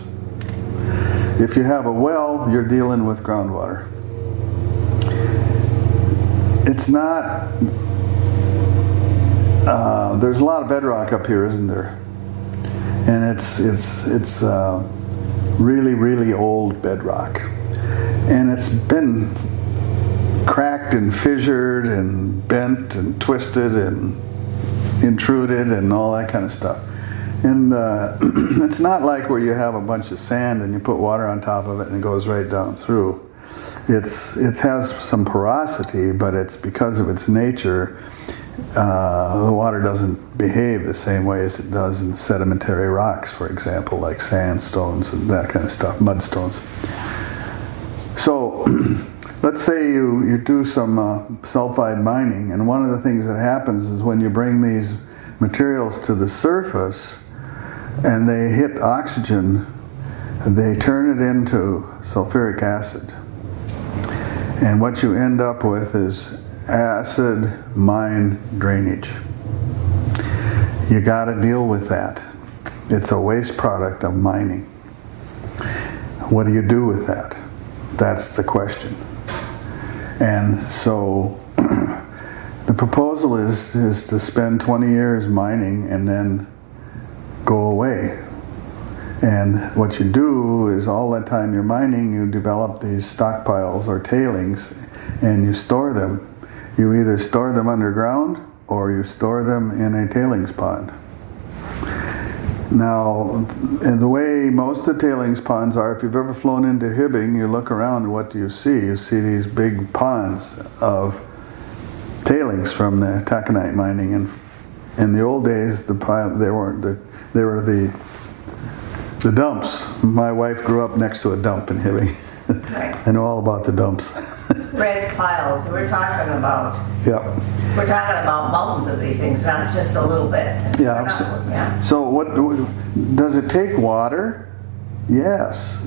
If you have a well, you're dealing with groundwater. It's not, there's a lot of bedrock up here, isn't there? And it's really, really old bedrock. And it's been cracked and fissured and bent and twisted and intruded and all that kind of stuff. And it's not like where you have a bunch of sand and you put water on top of it and it goes right down through. It has some porosity, but it's because of its nature, the water doesn't behave the same way as it does in sedimentary rocks, for example, like sandstones and that kind of stuff, mudstones. So let's say you do some sulfide mining, and one of the things that happens is when you bring these materials to the surface and they hit oxygen, they turn it into sulfuric acid. And what you end up with is acid mine drainage. You got to deal with that. It's a waste product of mining. What do you do with that? That's the question. And so the proposal is to spend 20 years mining and then go away. And what you do is all that time you're mining, you develop these stockpiles or tailings, and you store them. You either store them underground or you store them in a tailings pond. Now, in the way most of the tailings ponds are, if you've ever flown into Hibbing, you look around and what do you see? You see these big ponds of tailings from the taconite mining. And in the old days, they were the dumps. My wife grew up next to a dump in Hibbing. Right. I know all about the dumps. Red piles. We're talking about. Yep. We're talking about mountains of these things, not just a little bit. Yeah. Yeah. So what does it take? Water? Yes.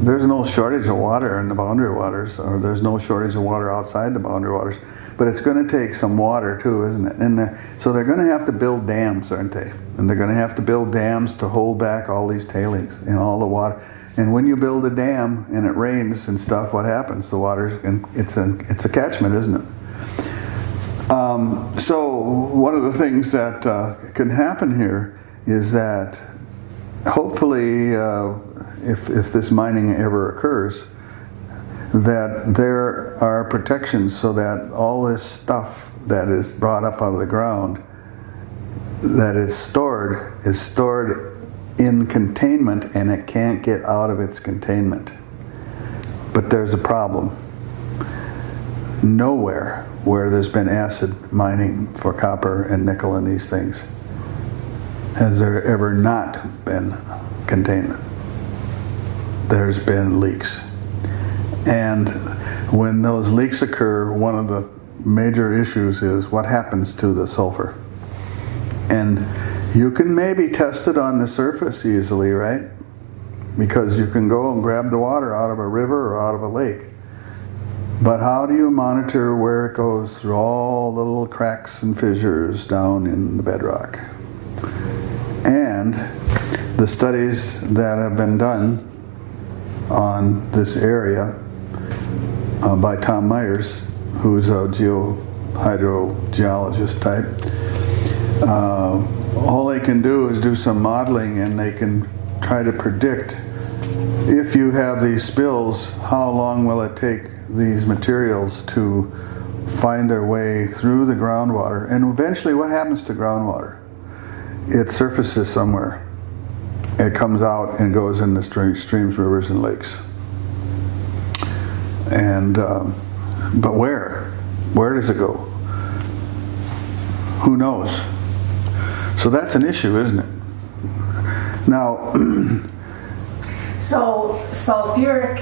There's no shortage of water in the boundary waters, or there's no shortage of water outside the boundary waters. But it's going to take some water too, isn't it? And so they're going to have to build dams, aren't they? And they're going to have to build dams to hold back all these tailings and all the water. And when you build a dam and it rains and stuff, what happens? The water, and it's a catchment, isn't it? So one of the things that can happen here is that hopefully, if this mining ever occurs, that there are protections so that all this stuff that is brought up out of the ground that is stored in containment, and it can't get out of its containment. But there's a problem. Nowhere where there's been acid mining for copper and nickel and these things has there ever not been containment. There's been leaks. And when those leaks occur, one of the major issues is what happens to the sulfur. And you can maybe test it on the surface easily, right? Because you can go and grab the water out of a river or out of a lake. But how do you monitor where it goes through all the little cracks and fissures down in the bedrock? And the studies that have been done on this area by Tom Myers, who's a hydrogeologist type, all they can do is do some modeling, and they can try to predict if you have these spills, how long will it take these materials to find their way through the groundwater. And eventually what happens to groundwater? It surfaces somewhere. It comes out and goes into streams, rivers, and lakes. And but where? Where does it go? Who knows? So that's an issue, isn't it? Now, so sulfuric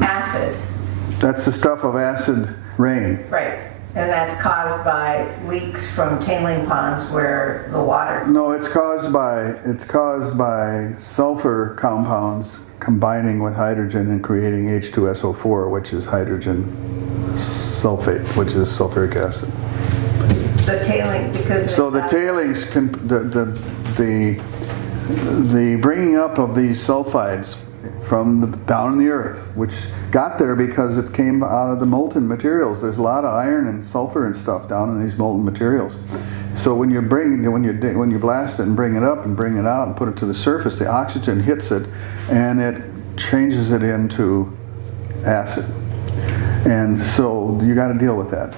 acid. That's the stuff of acid rain. Right. And that's caused by leaks from tailing ponds where the water... No, it's caused by sulfur compounds combining with hydrogen and creating H2SO4, which is hydrogen sulfate, which is sulfuric acid. The tailing, because... So the tailings, the bringing up of these sulfides from down in the earth, which got there because it came out of the molten materials. There's a lot of iron and sulfur and stuff down in these molten materials. So when you blast it and bring it up and bring it out and put it to the surface, the oxygen hits it and it changes it into acid. And so you got to deal with that.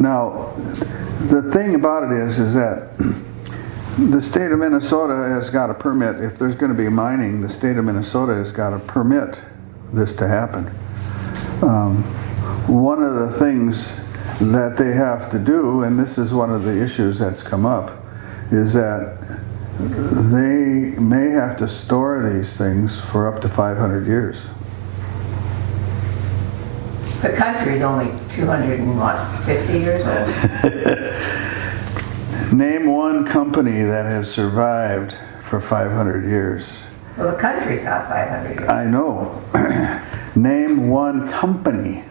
Now, the thing about it is that the state of Minnesota has got a permit. If there's going to be mining, the state of Minnesota has got to permit this to happen. One of the things that they have to do, and this is one of the issues that's come up, is that they may have to store these things for up to 500 years. The country's only 250 years old. Name one company that has survived for 500 years. Well, the country's not 500 years. I know. Name one company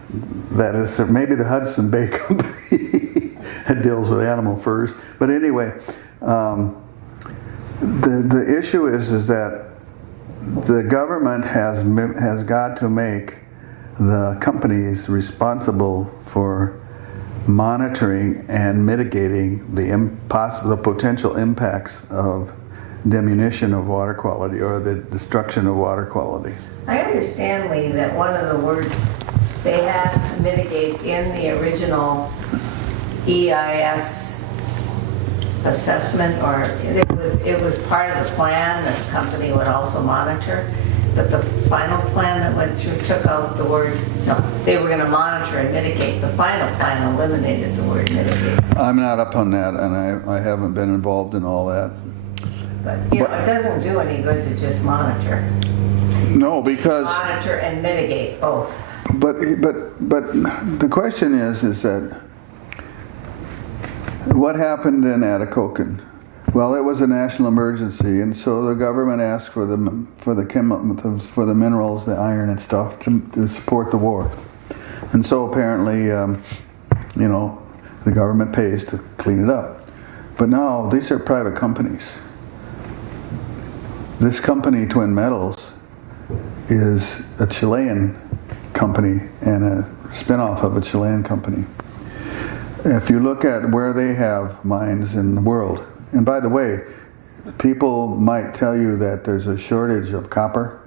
that is, maybe the Hudson Bay Company that deals with animal furs. But anyway, the issue is that the government has got to make the companies responsible for monitoring and mitigating the potential impacts of diminution of water quality or the destruction of water quality. I understand, Lee, that one of the words they had to mitigate in the original EIS assessment, or it was part of the plan that the company would also monitor, but the final plan that went through took out the word, no, they were going to monitor and mitigate. The final plan eliminated the word mitigate. I'm not up on that, and I haven't been involved in all that. But, it doesn't do any good to just monitor. No, because... Monitor and mitigate both. But the question is that what happened in Atikokan? Well, it was a national emergency, and so the government asked for the minerals, the iron and stuff, to support the war. And so apparently, the government pays to clean it up. But now these are private companies. This company, Twin Metals, is a Chilean company and a spin-off of a Chilean company. If you look at where they have mines in the world, and by the way, people might tell you that there's a shortage of copper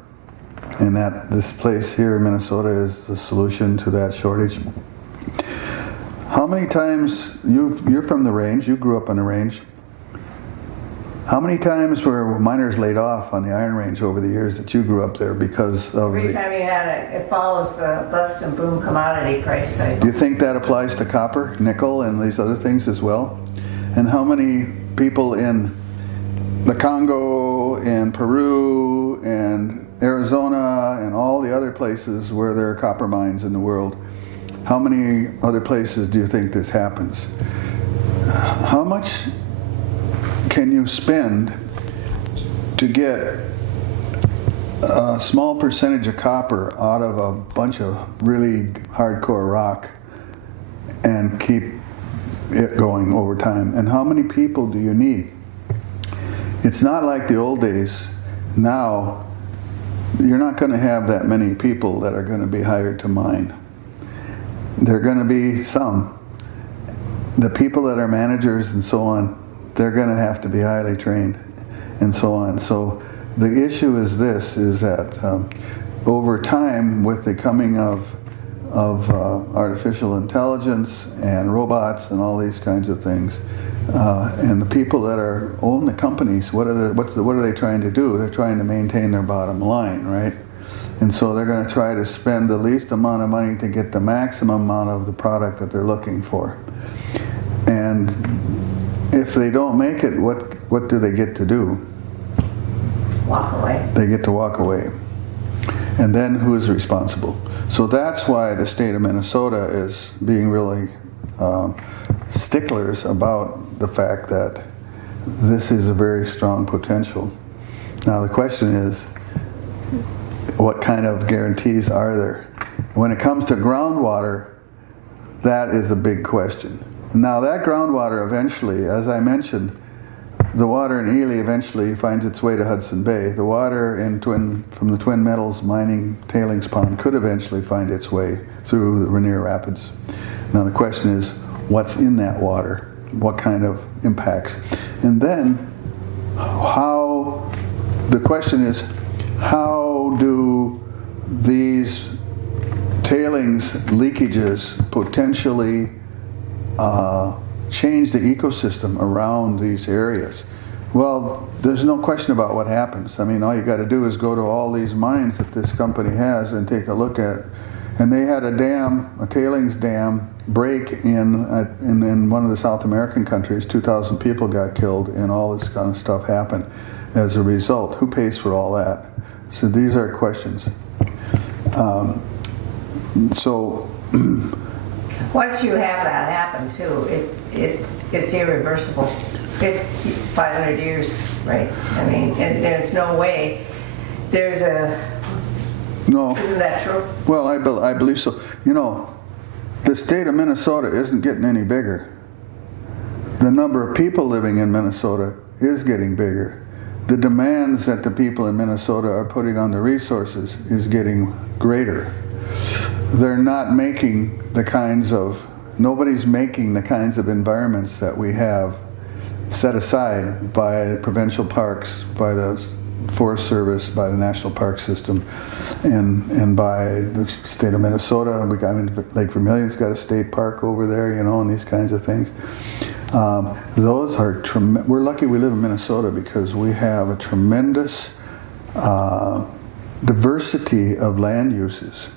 and that this place here in Minnesota is the solution to that shortage. How many times, you're from the range, you grew up on the range, how many times were miners laid off on the Iron Range over the years that you grew up there because of Every time you had it follows the bust and boom commodity price cycle. Do you think that applies to copper, nickel, and these other things as well? And how many people in the Congo and Peru and Arizona and all the other places where there are copper mines in the world, how many other places do you think this happens? How much can you spend to get a small percentage of copper out of a bunch of really hardcore rock and keep it going over time? And how many people do you need? It's not like the old days. Now, you're not going to have that many people that are going to be hired to mine. There are going to be some. The people that are managers and so on, they're going to have to be highly trained and so on. So the issue is this, is that over time, with the coming of artificial intelligence and robots and all these kinds of things, and the people that own the companies, what are they trying to do? They're trying to maintain their bottom line, right? And so they're going to try to spend the least amount of money to get the maximum amount of the product that they're looking for. And if they don't make it, what do they get to do? Walk away. They get to walk away. And then who is responsible? So that's why the state of Minnesota is being really sticklers about the fact that this is a very strong potential. Now the question is, what kind of guarantees are there? When it comes to groundwater, that is a big question. Now that groundwater eventually, as I mentioned, the water in Ely eventually finds its way to Hudson Bay. The water from the Twin Metals mining tailings pond could eventually find its way through the Rainier Rapids. Now the question is, what's in that water? What kind of impacts? And then, the question is, how do these tailings leakages potentially change the ecosystem around these areas? Well, there's no question about what happens. I mean, all you got to do is go to all these mines that this company has and take a look at. And they had a tailings dam break in one of the South American countries. 2,000 people got killed, and all this kind of stuff happened as a result. Who pays for all that? So these are questions. Once you have that happen too, it's irreversible. 500 years, right? I mean, and there's no way. No. Isn't that true? Well, I believe so. You know, the state of Minnesota isn't getting any bigger. The number of people living in Minnesota is getting bigger. the demands that the people in Minnesota are putting on the resources is getting greater. They're not making nobody's making the kinds of environments that we have set aside by provincial parks, by the Forest Service, by the National Park System, and by the state of Minnesota. Lake Vermilion's got a state park over there, and these kinds of things. Those are we're lucky we live in Minnesota because we have a tremendous diversity of land uses.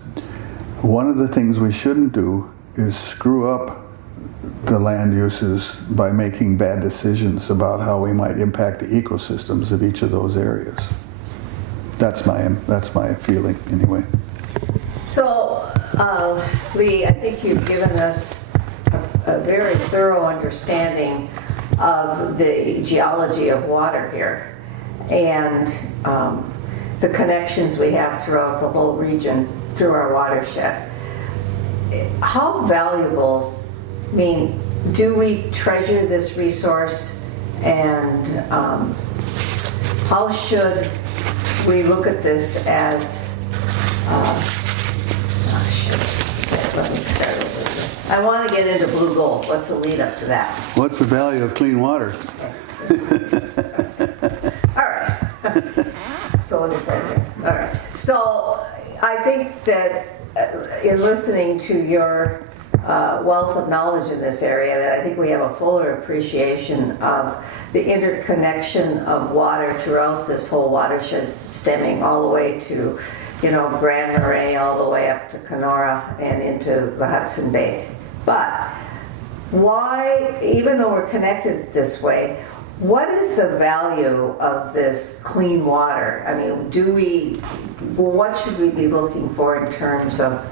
One of the things we shouldn't do is screw up the land uses by making bad decisions about how we might impact the ecosystems of each of those areas. That's my feeling anyway. So, Lee, I think you've given us a very thorough understanding of the geology of water here and the connections we have throughout the whole region through our watershed. How valuable, do we treasure this resource, and how should we look at this as let me start over. I want to get into blue gold. What's the lead up to that? What's the value of clean water? All right. So let me start here. All right. So I think that in listening to your wealth of knowledge in this area, that I think we have a fuller appreciation of the interconnection of water throughout this whole watershed, stemming all the way to, Grand Marais, all the way up to Kenora and into the Hudson Bay. But why, even though we're connected this way, what is the value of this clean water? What should we be looking for in terms of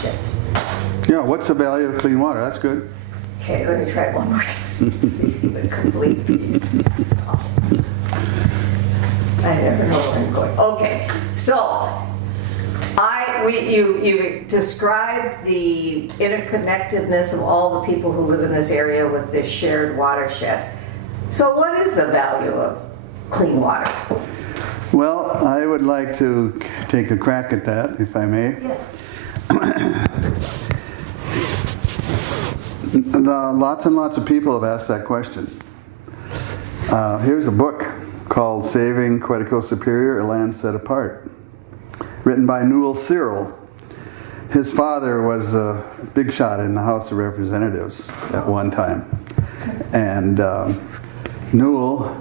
shit? Yeah, what's the value of clean water? That's good. Okay, let me try it one more time. See the complete piece. I never know where I'm going. Okay, so you described the interconnectedness of all the people who live in this area with this shared watershed. So what is the value of clean water? Well, I would like to take a crack at that, if I may. Yes. Lots and lots of people have asked that question. Here's a book called Saving Quetico Superior, A Land Set Apart, written by Newell Cyril. His father was a big shot in the House of Representatives at one time. And Newell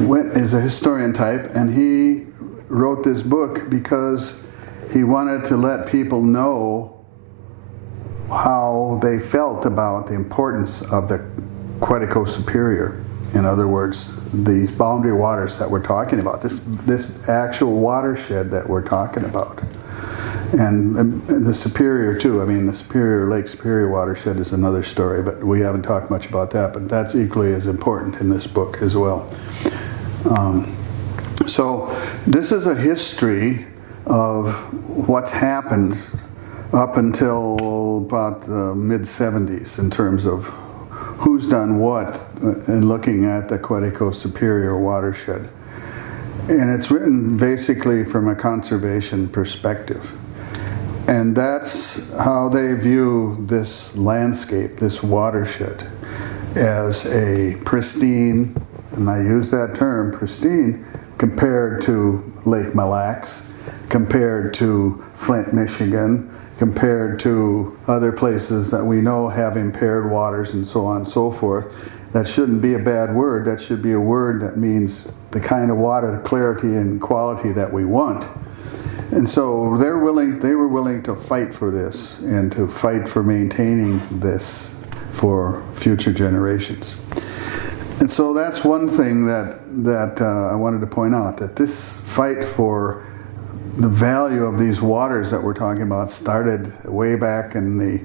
is a historian type, and he wrote this book because he wanted to let people know how they felt about the importance of the Quetico Superior. In other words, these boundary waters that we're talking about, this actual watershed that we're talking about. And the Superior too. The Superior Lake Superior watershed is another story, but we haven't talked much about that, but that's equally as important in this book as well. So this is a history of what's happened up until about the mid-70s in terms of who's done what in looking at the Quetico Superior watershed. And it's written basically from a conservation perspective. And that's how they view this landscape, this watershed, as a pristine, and I use that term, pristine, compared to Lake Mille Lacs, compared to Flint, Michigan, compared to other places that we know have impaired waters and so on and so forth. That shouldn't be a bad word. That should be a word that means the kind of water, the clarity and quality that we want. And so they were willing to fight for this and to fight for maintaining this for future generations. And so that's one thing that I wanted to point out, that this fight for the value of these waters that we're talking about started way back in the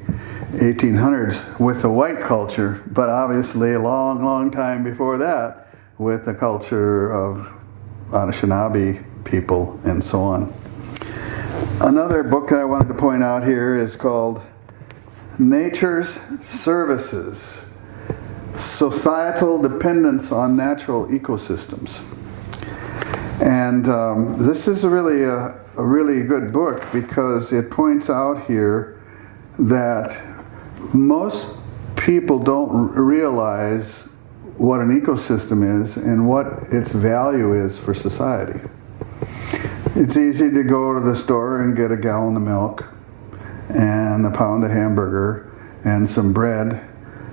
1800s with the white culture, but obviously a long, long time before that with the culture of Anishinaabe people and so on. Another book I wanted to point out here is called Nature's Services, Societal Dependence on Natural Ecosystems. And this is really a really good book because it points out here that most people don't realize what an ecosystem is and what its value is for society. It's easy to go to the store and get a gallon of milk and a pound of hamburger and some bread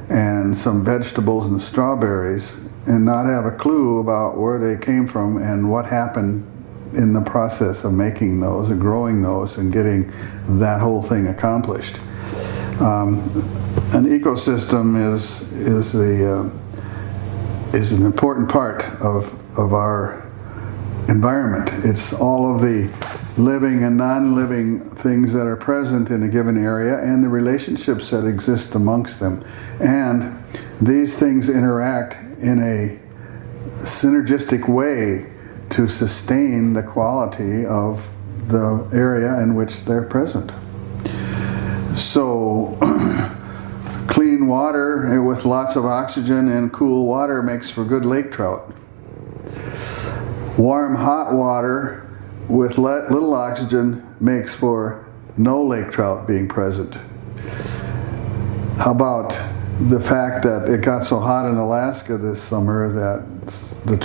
and some vegetables and strawberries and not have a clue about where they came from and what happened in the process of making those and growing those and getting that whole thing accomplished. An ecosystem is an important part of our environment. It's all of the living and non-living things that are present in a given area and the relationships that exist amongst them. And these things interact in a synergistic way to sustain the quality of the area in which they're present. So clean water with lots of oxygen and cool water makes for good lake trout. Warm, hot water with little oxygen makes for no lake trout being present. How about the fact that it got so hot in Alaska this summer that the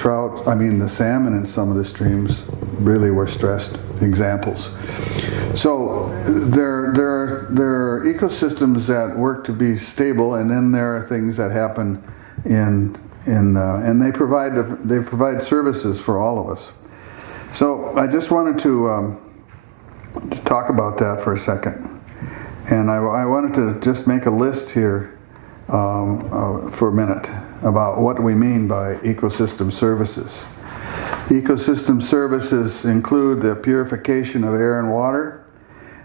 salmon in some of the streams really were stressed examples. So there are ecosystems that work to be stable, and then there are things that happen and they provide services for all of us. So I just wanted to talk about that for a second, and I wanted to just make a list here for a minute about what we mean by ecosystem services. Ecosystem services include the purification of air and water,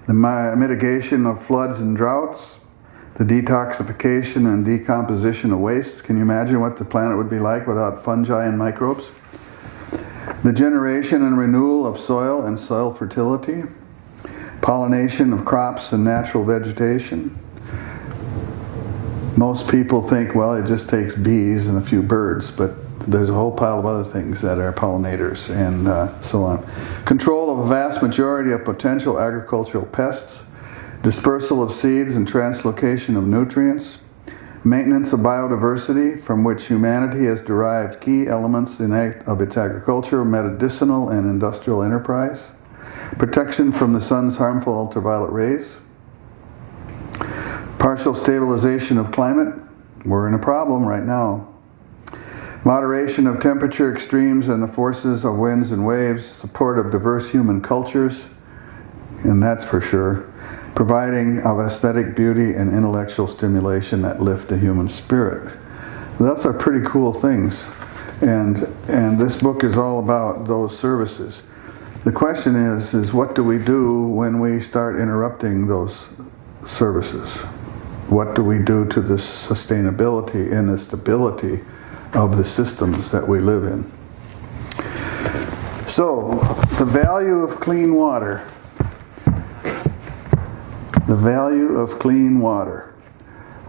the mitigation of floods and droughts, the detoxification and decomposition of wastes. Can you imagine what the planet would be like without fungi and microbes? The generation and renewal of soil and soil fertility, pollination of crops and natural vegetation. Most people think, well, it just takes bees and a few birds, but there's a whole pile of other things that are pollinators and so on. Control of a vast majority of potential agricultural pests, dispersal of seeds and translocation of nutrients, maintenance of biodiversity from which humanity has derived key elements of its agricultural, medicinal, and industrial enterprise, protection from the sun's harmful ultraviolet rays, partial stabilization of climate. We're in a problem right now. Moderation of temperature extremes and the forces of winds and waves, support of diverse human cultures, and that's for sure, providing of aesthetic beauty and intellectual stimulation that lift the human spirit. Those are pretty cool things, and this book is all about those services. The question is what do we do when we start interrupting those services? What do we do to the sustainability and the stability of the systems that we live in? So, the value of clean water. The value of clean water.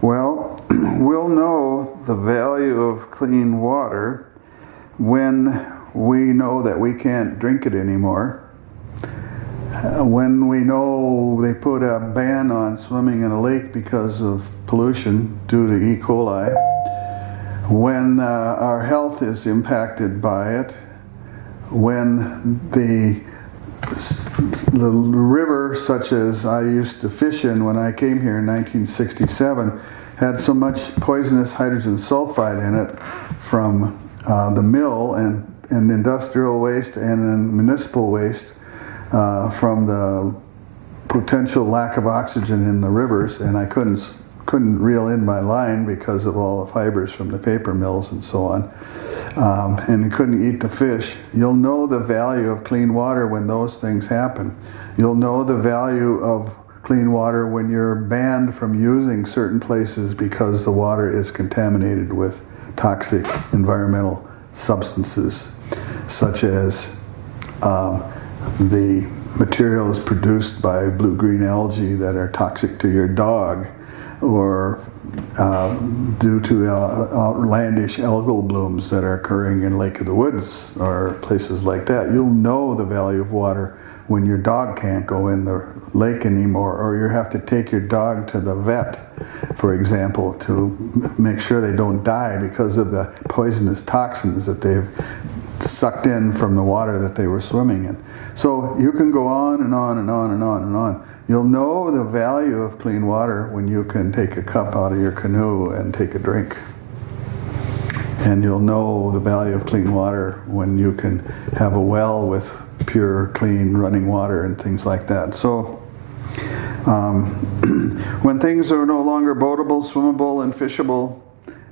Well, we'll know the value of clean water when we know that we can't drink it anymore. When we know they put a ban on swimming in a lake because of pollution due to E. coli. When our health is impacted by it. When the river, such as I used to fish in when I came here in 1967, had so much poisonous hydrogen sulfide in it from the mill and industrial waste and municipal waste from the potential lack of oxygen in the rivers, and I couldn't reel in my line because of all the fibers from the paper mills and so on. And couldn't eat the fish. You'll know the value of clean water when those things happen. You'll know the value of clean water when you're banned from using certain places because the water is contaminated with toxic environmental substances, such as the materials produced by blue-green algae that are toxic to your dog, or due to outlandish algal blooms that are occurring in Lake of the Woods or places like that. You'll know the value of water when your dog can't go in the lake anymore, or you have to take your dog to the vet, for example, to make sure they don't die because of the poisonous toxins that they've sucked in from the water that they were swimming in. So you can go on and on and on and on and on. You'll know the value of clean water when you can take a cup out of your canoe and take a drink. And you'll know the value of clean water when you can have a well with pure, clean running water and things like that. So when things are no longer boatable, swimmable, and fishable,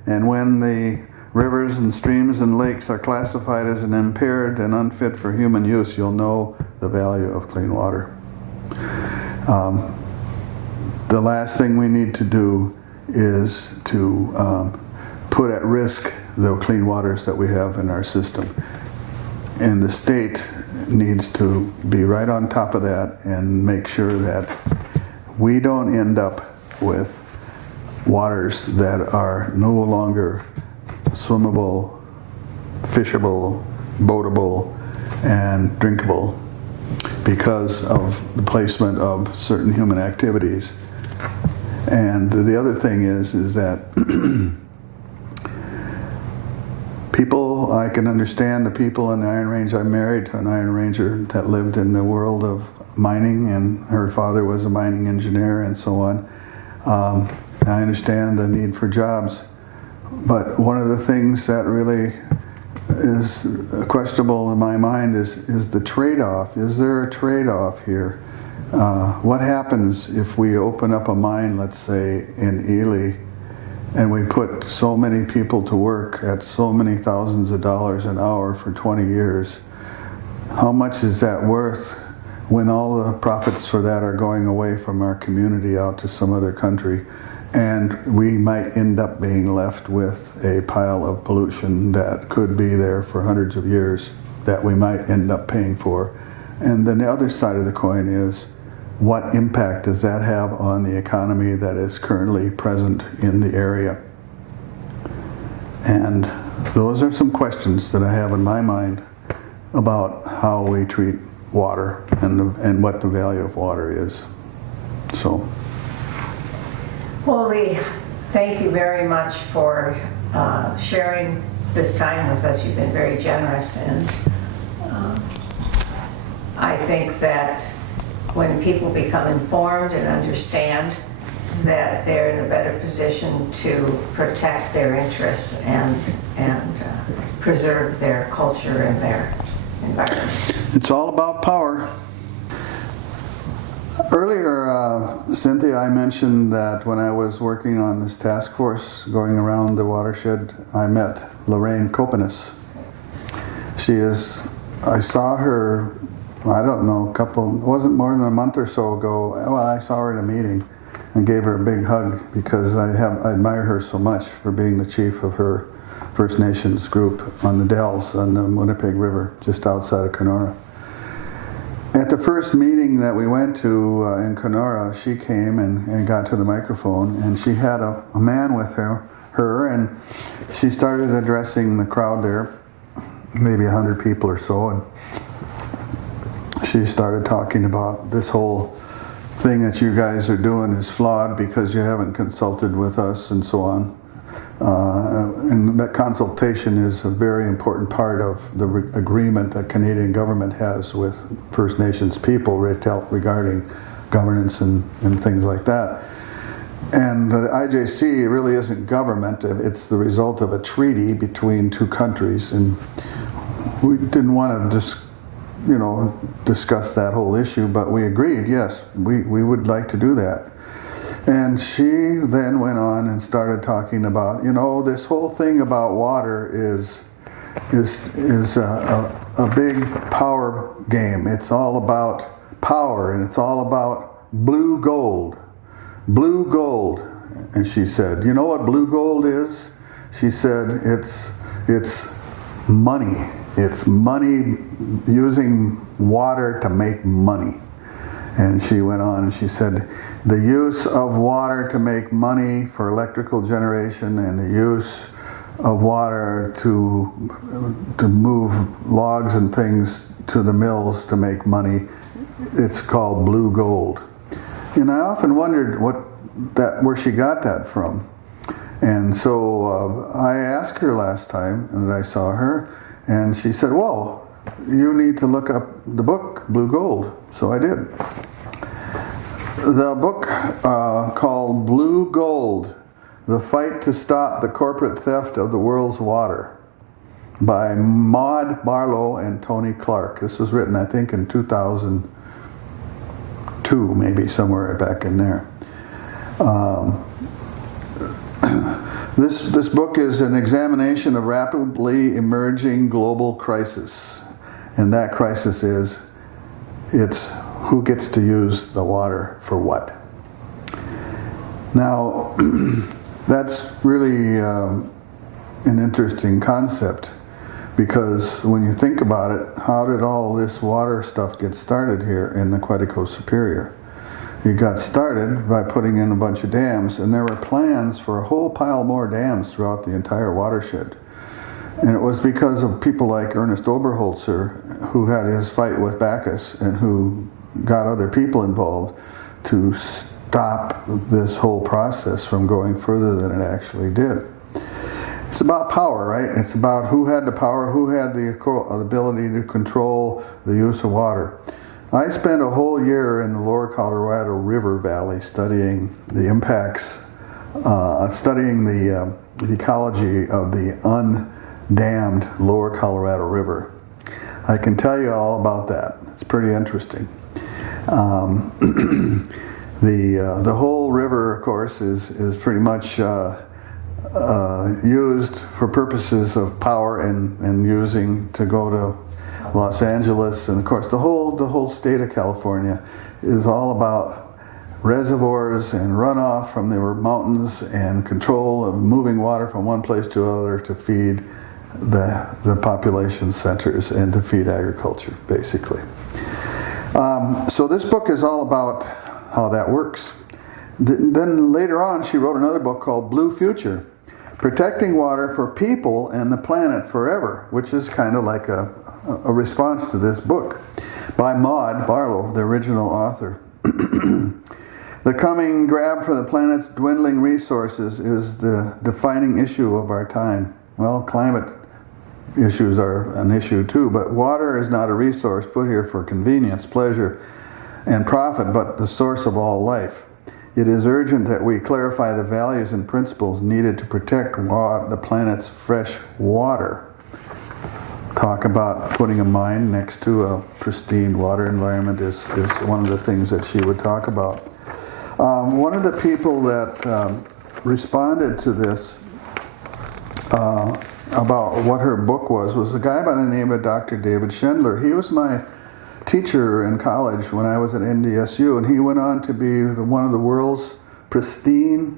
and when the rivers and streams and lakes are classified as an impaired and unfit for human use, you'll know the value of clean water. The last thing we need to do is to put at risk the clean waters that we have in our system. And the state needs to be right on top of that and make sure that we don't end up with waters that are no longer swimmable, fishable, boatable, and drinkable because of the placement of certain human activities. And the other thing is that people, I can understand the people in the Iron Range. I'm married to an Iron Ranger that lived in the world of mining, and her father was a mining engineer and so on. I understand the need for jobs. But one of the things that really is questionable in my mind is the trade-off. Is there a trade-off here? What happens if we open up a mine, let's say, in Ely, and we put so many people to work at so many thousands of dollars an hour for 20 years? How much is that worth when all the profits for that are going away from our community out to some other country? And we might end up being left with a pile of pollution that could be there for hundreds of years that we might end up paying for. And then the other side of the coin is, what impact does that have on the economy that is currently present in the area? And those are some questions that I have in my mind about how we treat water and what the value of water is. So. Well, Lee, thank you very much for sharing this time with us. You've been very generous, and I think that when people become informed and understand that they're in a better position to protect their interests and preserve their culture and their environment. It's all about power. Earlier, Cynthia, I mentioned that when I was working on this task force going around the watershed, I met Lorraine Copenis. I saw her, I don't know, it wasn't more than a month or so ago. Well, I saw her at a meeting and gave her a big hug because I admire her so much for being the chief of her First Nations group on the Dells on the Winnipeg River, just outside of Kenora. At the first meeting that we went to in Kenora, she came and got to the microphone, and she had a man with her, and she started addressing the crowd there, maybe 100 people or so, and she started talking about this whole thing that you guys are doing is flawed because you haven't consulted with us and so on. And that consultation is a very important part of the agreement that Canadian government has with First Nations people regarding governance and things like that. And the IJC really isn't government, it's the result of a treaty between two countries, and we didn't want to discuss that whole issue, but we agreed, yes, we would like to do that. And she then went on and started talking about, this whole thing about water is a big power game. It's all about power, and it's all about blue gold. Blue gold. And she said, you know what blue gold is? She said, it's money. It's money, using water to make money. And she went on and she said, the use of water to make money for electrical generation and the use of water to move logs and things to the mills to make money. It's called blue gold. And I often wondered where she got that from. And so I asked her last time that I saw her, and she said, well, you need to look up the book, Blue Gold. So I did. The book called Blue Gold, The Fight to Stop the Corporate Theft of the World's Water, by Maud Barlow and Tony Clark. This was written, I think, in 2002, maybe somewhere back in there. This book is an examination of rapidly emerging global crisis. And that crisis is, it's who gets to use the water for what. Now, that's really an interesting concept, because when you think about it, how did all this water stuff get started here in the Quetico Superior? It got started by putting in a bunch of dams, and there were plans for a whole pile more dams throughout the entire watershed. And it was because of people like Ernest Oberholzer, who had his fight with Bacchus and who got other people involved to stop this whole process from going further than it actually did. It's about power, right? It's about who had the power, who had the ability to control the use of water. I spent a whole year in the Lower Colorado River Valley studying the impacts, studying the ecology of the undammed Lower Colorado River. I can tell you all about that. It's pretty interesting. The whole river, of course, is pretty much used for purposes of power and using to go to Los Angeles, and of course the whole state of California is all about reservoirs and runoff from the mountains and control of moving water from one place to another to feed the population centers and to feed agriculture, basically. So this book is all about how that works. Then later on she wrote another book called Blue Future, Protecting Water for People and the Planet Forever, which is kind of like a response to this book by Maud Barlow, the original author. The coming grab for the planet's dwindling resources is the defining issue of our time. Well, climate issues are an issue too, but water is not a resource put here for convenience, pleasure, and profit, but the source of all life. It is urgent that we clarify the values and principles needed to protect the planet's fresh water. Talk about putting a mine next to a pristine water environment is one of the things that she would talk about. One of the people that responded to this about what her book was a guy by the name of Dr. David Schindler. He was my teacher in college when I was at NDSU, and he went on to be one of the world's pristine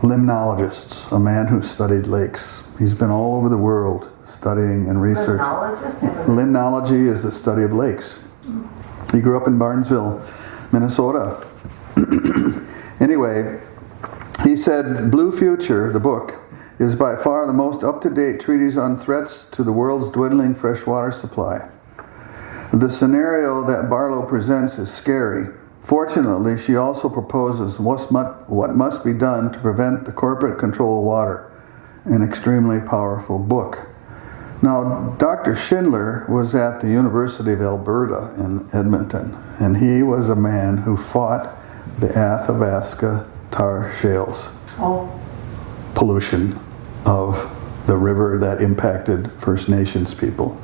limnologists, a man who studied lakes. He's been all over the world studying and research. Limnology is the study of lakes. He grew up in Barnesville, Minnesota. Anyway, he said, Blue Future, the book, is by far the most up-to-date treatise on threats to the world's dwindling freshwater supply. The scenario that Barlow presents is scary. Fortunately, she also proposes what must be done to prevent the corporate control of water, an extremely powerful book. Now, Dr. Schindler was at the University of Alberta in Edmonton, and he was a man who fought the Athabasca tar shales pollution of the river that impacted First Nations people.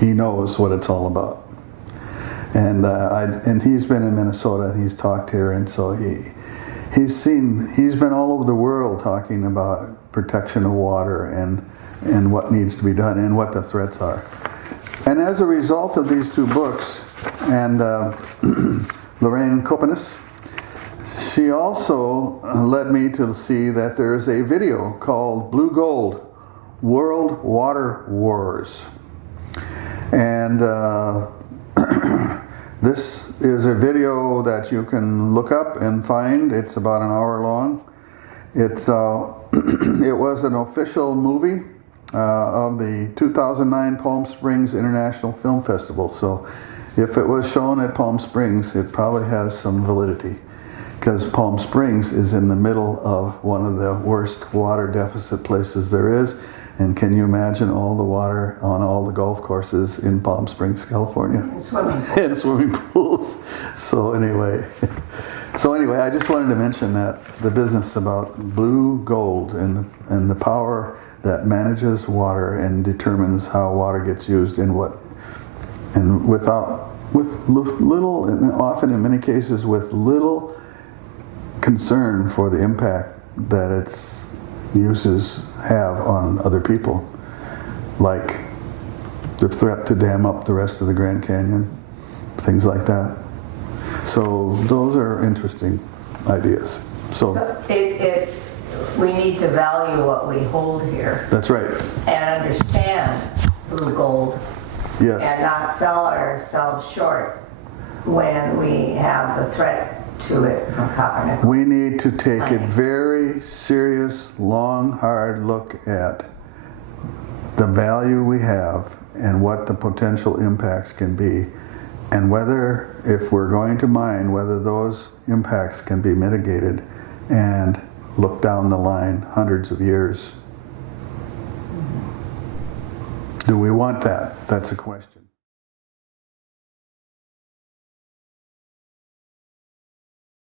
He knows what it's all about. And he's been in Minnesota, and he's talked here, and so he's been all over the world talking about protection of water and what needs to be done and what the threats are. And as a result of these two books, and Lorraine Kopanis, she also led me to see that there's a video called Blue Gold, World Water Wars. And this is a video that you can look up and find. It's about an hour long. It's it was an official movie of the 2009 Palm Springs International Film Festival. So if it was shown at Palm Springs, it probably has some validity, because Palm Springs is in the middle of one of the worst water deficit places there is. And can you imagine all the water on all the golf courses in Palm Springs, California? And swimming pools. And swimming pools. So anyway, I just wanted to mention that the business about blue gold and the power that manages water and determines how water gets used in what, and with little, and often in many cases with little concern for the impact that its uses have on other people, like the threat to dam up the rest of the Grand Canyon, things like that. So those are interesting ideas. So we need to value what we hold here that's right. and understand blue gold. Yes. And not sell ourselves short when we have the threat to it from copper nickel. We need to take a very serious, long, hard look at the value we have and what the potential impacts can be, and whether, if we're going to mine, whether those impacts can be mitigated and look down the line hundreds of years. Do we want that? That's a question.